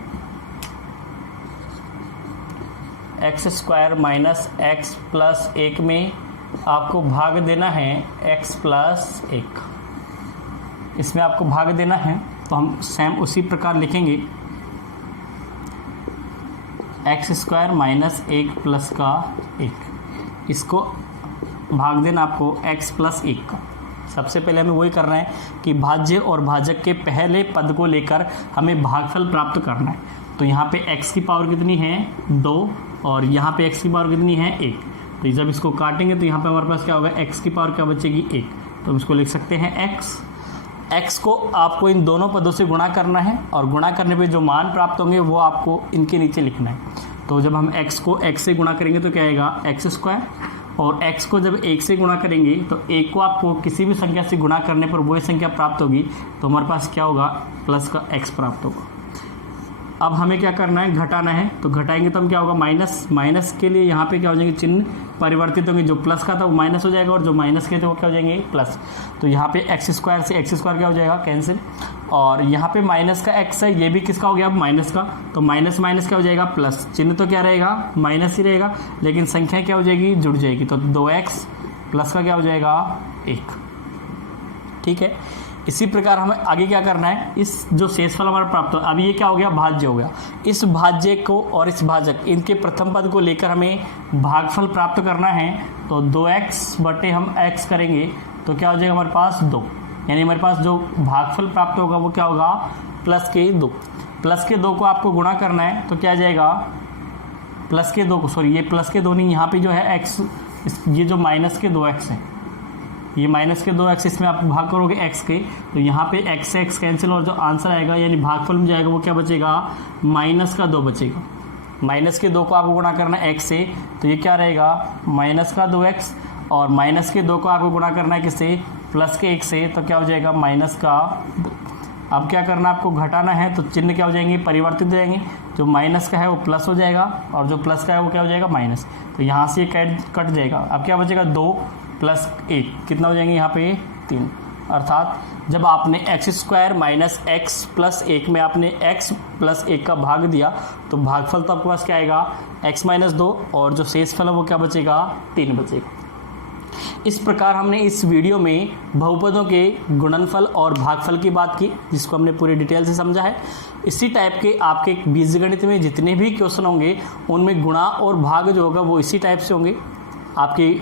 x square minus x plus 1 में आपको भाग देना है x प्लस 1। इसमें आपको भाग देना है तो हम सेम उसी प्रकार लिखेंगे x स्क्वायर माइनस 1 प्लस का 1। इसको भाग देना आपको x प्लस 1 का। सबसे पहले हमें वही करना है कि भाज्य और भाजक के पहले पद को लेकर हमें भागफल प्राप्त करना है। तो यहाँ पे x की पावर कितनी है? 2, और यहाँ पे x की पावर कितनी है? 1। तो जब इसको काटेंगे तो यहाँ पे हमारे पास क्या होगा? x की पावर क्या बचेगी? 1। तो हम इसको लिख सकते हैं x को आपको इन दोनों पदों से गुणा करना है, और गुणा करने पे जो मान प्राप्त होंगे वो आपको इनके नीचे लिखना है। तो जब हम x को x से गुणा करेंगे तो क्या आएगा? x स्क्वायर, और x को जब 1 से गुणा करेंगे तो 1 को आपको किसी भी संख्या से गुणा करने पर वही संख्या प्राप्त होगी, तो हमारे पास क्या होगा? प्लस का x प्राप्त होगा। अब हमें क्या करना है? घटाना है। तो घटाएंगे तो हम क्या होगा? माइनस के लिए यहाँ पे क्या हो जाएंगे? चिन्ह परिवर्तित होंगे। जो प्लस का था वो माइनस हो जाएगा, और जो माइनस के थे वो क्या हो जाएंगे? प्लस। तो यहाँ पे x स्क्वायर से x स्क्वायर क्या हो जाएगा? कैंसिल। और यहाँ पे माइनस का x है, ये भी किसका हो गया? अब माइनस का। तो माइनस क्या हो जाएगा? प्लस। चिन्ह तो क्या रहेगा? माइनस ही रहेगा, लेकिन संख्या क्या हो जाएगी? जुड़ जाएगी। तो 2x प्लस का क्या हो जाएगा 1। ठीक है, इसी प्रकार हमें आगे क्या करना है, इस जो शेषफल हमारा प्राप्त हो, अब ये क्या हो गया, भाज्य हो गया। इस भाज्य को और इस भाजक, इनके प्रथम पद को लेकर हमें भागफल प्राप्त करना है। तो 2x बटे हम x करेंगे तो क्या हो जाएगा हमारे पास 2, यानी हमारे पास जो भागफल प्राप्त होगा वो क्या होगा प्लस के 2। प्लस के 2 को आपको गुणा करना है तो क्या आ जाएगा प्लस के 2 को, सॉरी ये प्लस के 2 नहीं, यहाँ पे जो है x, ये जो माइनस के 2x है, ये माइनस के 2x, इसमें आप भाग करोगे x के तो यहाँ पे x से x कैंसिल और जो आंसर आएगा यानी भागफल में जाएगा वो क्या बचेगा माइनस का 2 बचेगा। माइनस के 2 को आपको गुणा करना है x से तो ये क्या रहेगा माइनस का 2x, और माइनस के 2 को आपको गुणा करना है किससे प्लस के 1 से तो क्या हो जाएगा माइनस का 2। अब क्या करना है आपको घटाना है तो चिन्ह क्या हो जाएंगे परिवर्तित हो जाएंगे, जो माइनस का है वो प्लस हो जाएगा और जो प्लस का है वो क्या हो जाएगा माइनस। तो यहाँ से ये कट जाएगा, अब क्या बचेगा 2 प्लस 1 कितना हो जाएंगे यहाँ पे 3। अर्थात जब आपने x² माइनस x प्लस 1 में आपने x प्लस 1 का भाग दिया तो भागफल तो आपके पास क्या आएगा x माइनस 2 और जो शेषफल है वो क्या बचेगा 3 बचेगा। इस प्रकार हमने इस वीडियो में बहुपदों के गुणनफल और भागफल की बात की, जिसको हमने पूरी डिटेल से समझा है। इसी टाइप के आपके बीजगणित में जितने भी क्वेश्चन होंगे उनमें गुणा और भाग जो होगा वो इसी टाइप से होंगे। आपकी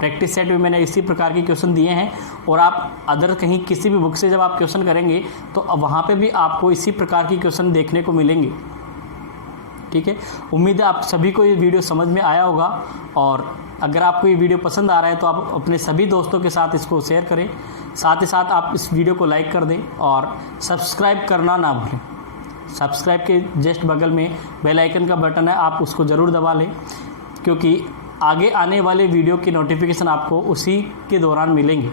प्रैक्टिस सेट में मैंने इसी प्रकार के क्वेश्चन दिए हैं और आप अदर कहीं किसी भी बुक से जब आप क्वेश्चन करेंगे तो वहाँ पे भी आपको इसी प्रकार की क्वेश्चन देखने को मिलेंगे। ठीक है, उम्मीद है आप सभी को ये वीडियो समझ में आया होगा, और अगर आपको ये वीडियो पसंद आ रहा है तो आप अपने सभी दोस्तों के साथ इसको शेयर करें। साथ ही साथ आप इस वीडियो को लाइक कर दें और सब्सक्राइब करना ना भूलें। सब्सक्राइब के जस्ट बगल में बेल आइकन का बटन है, आप उसको ज़रूर दबा लें, क्योंकि आगे आने वाले वीडियो की नोटिफिकेशन आपको उसी के दौरान मिलेंगे।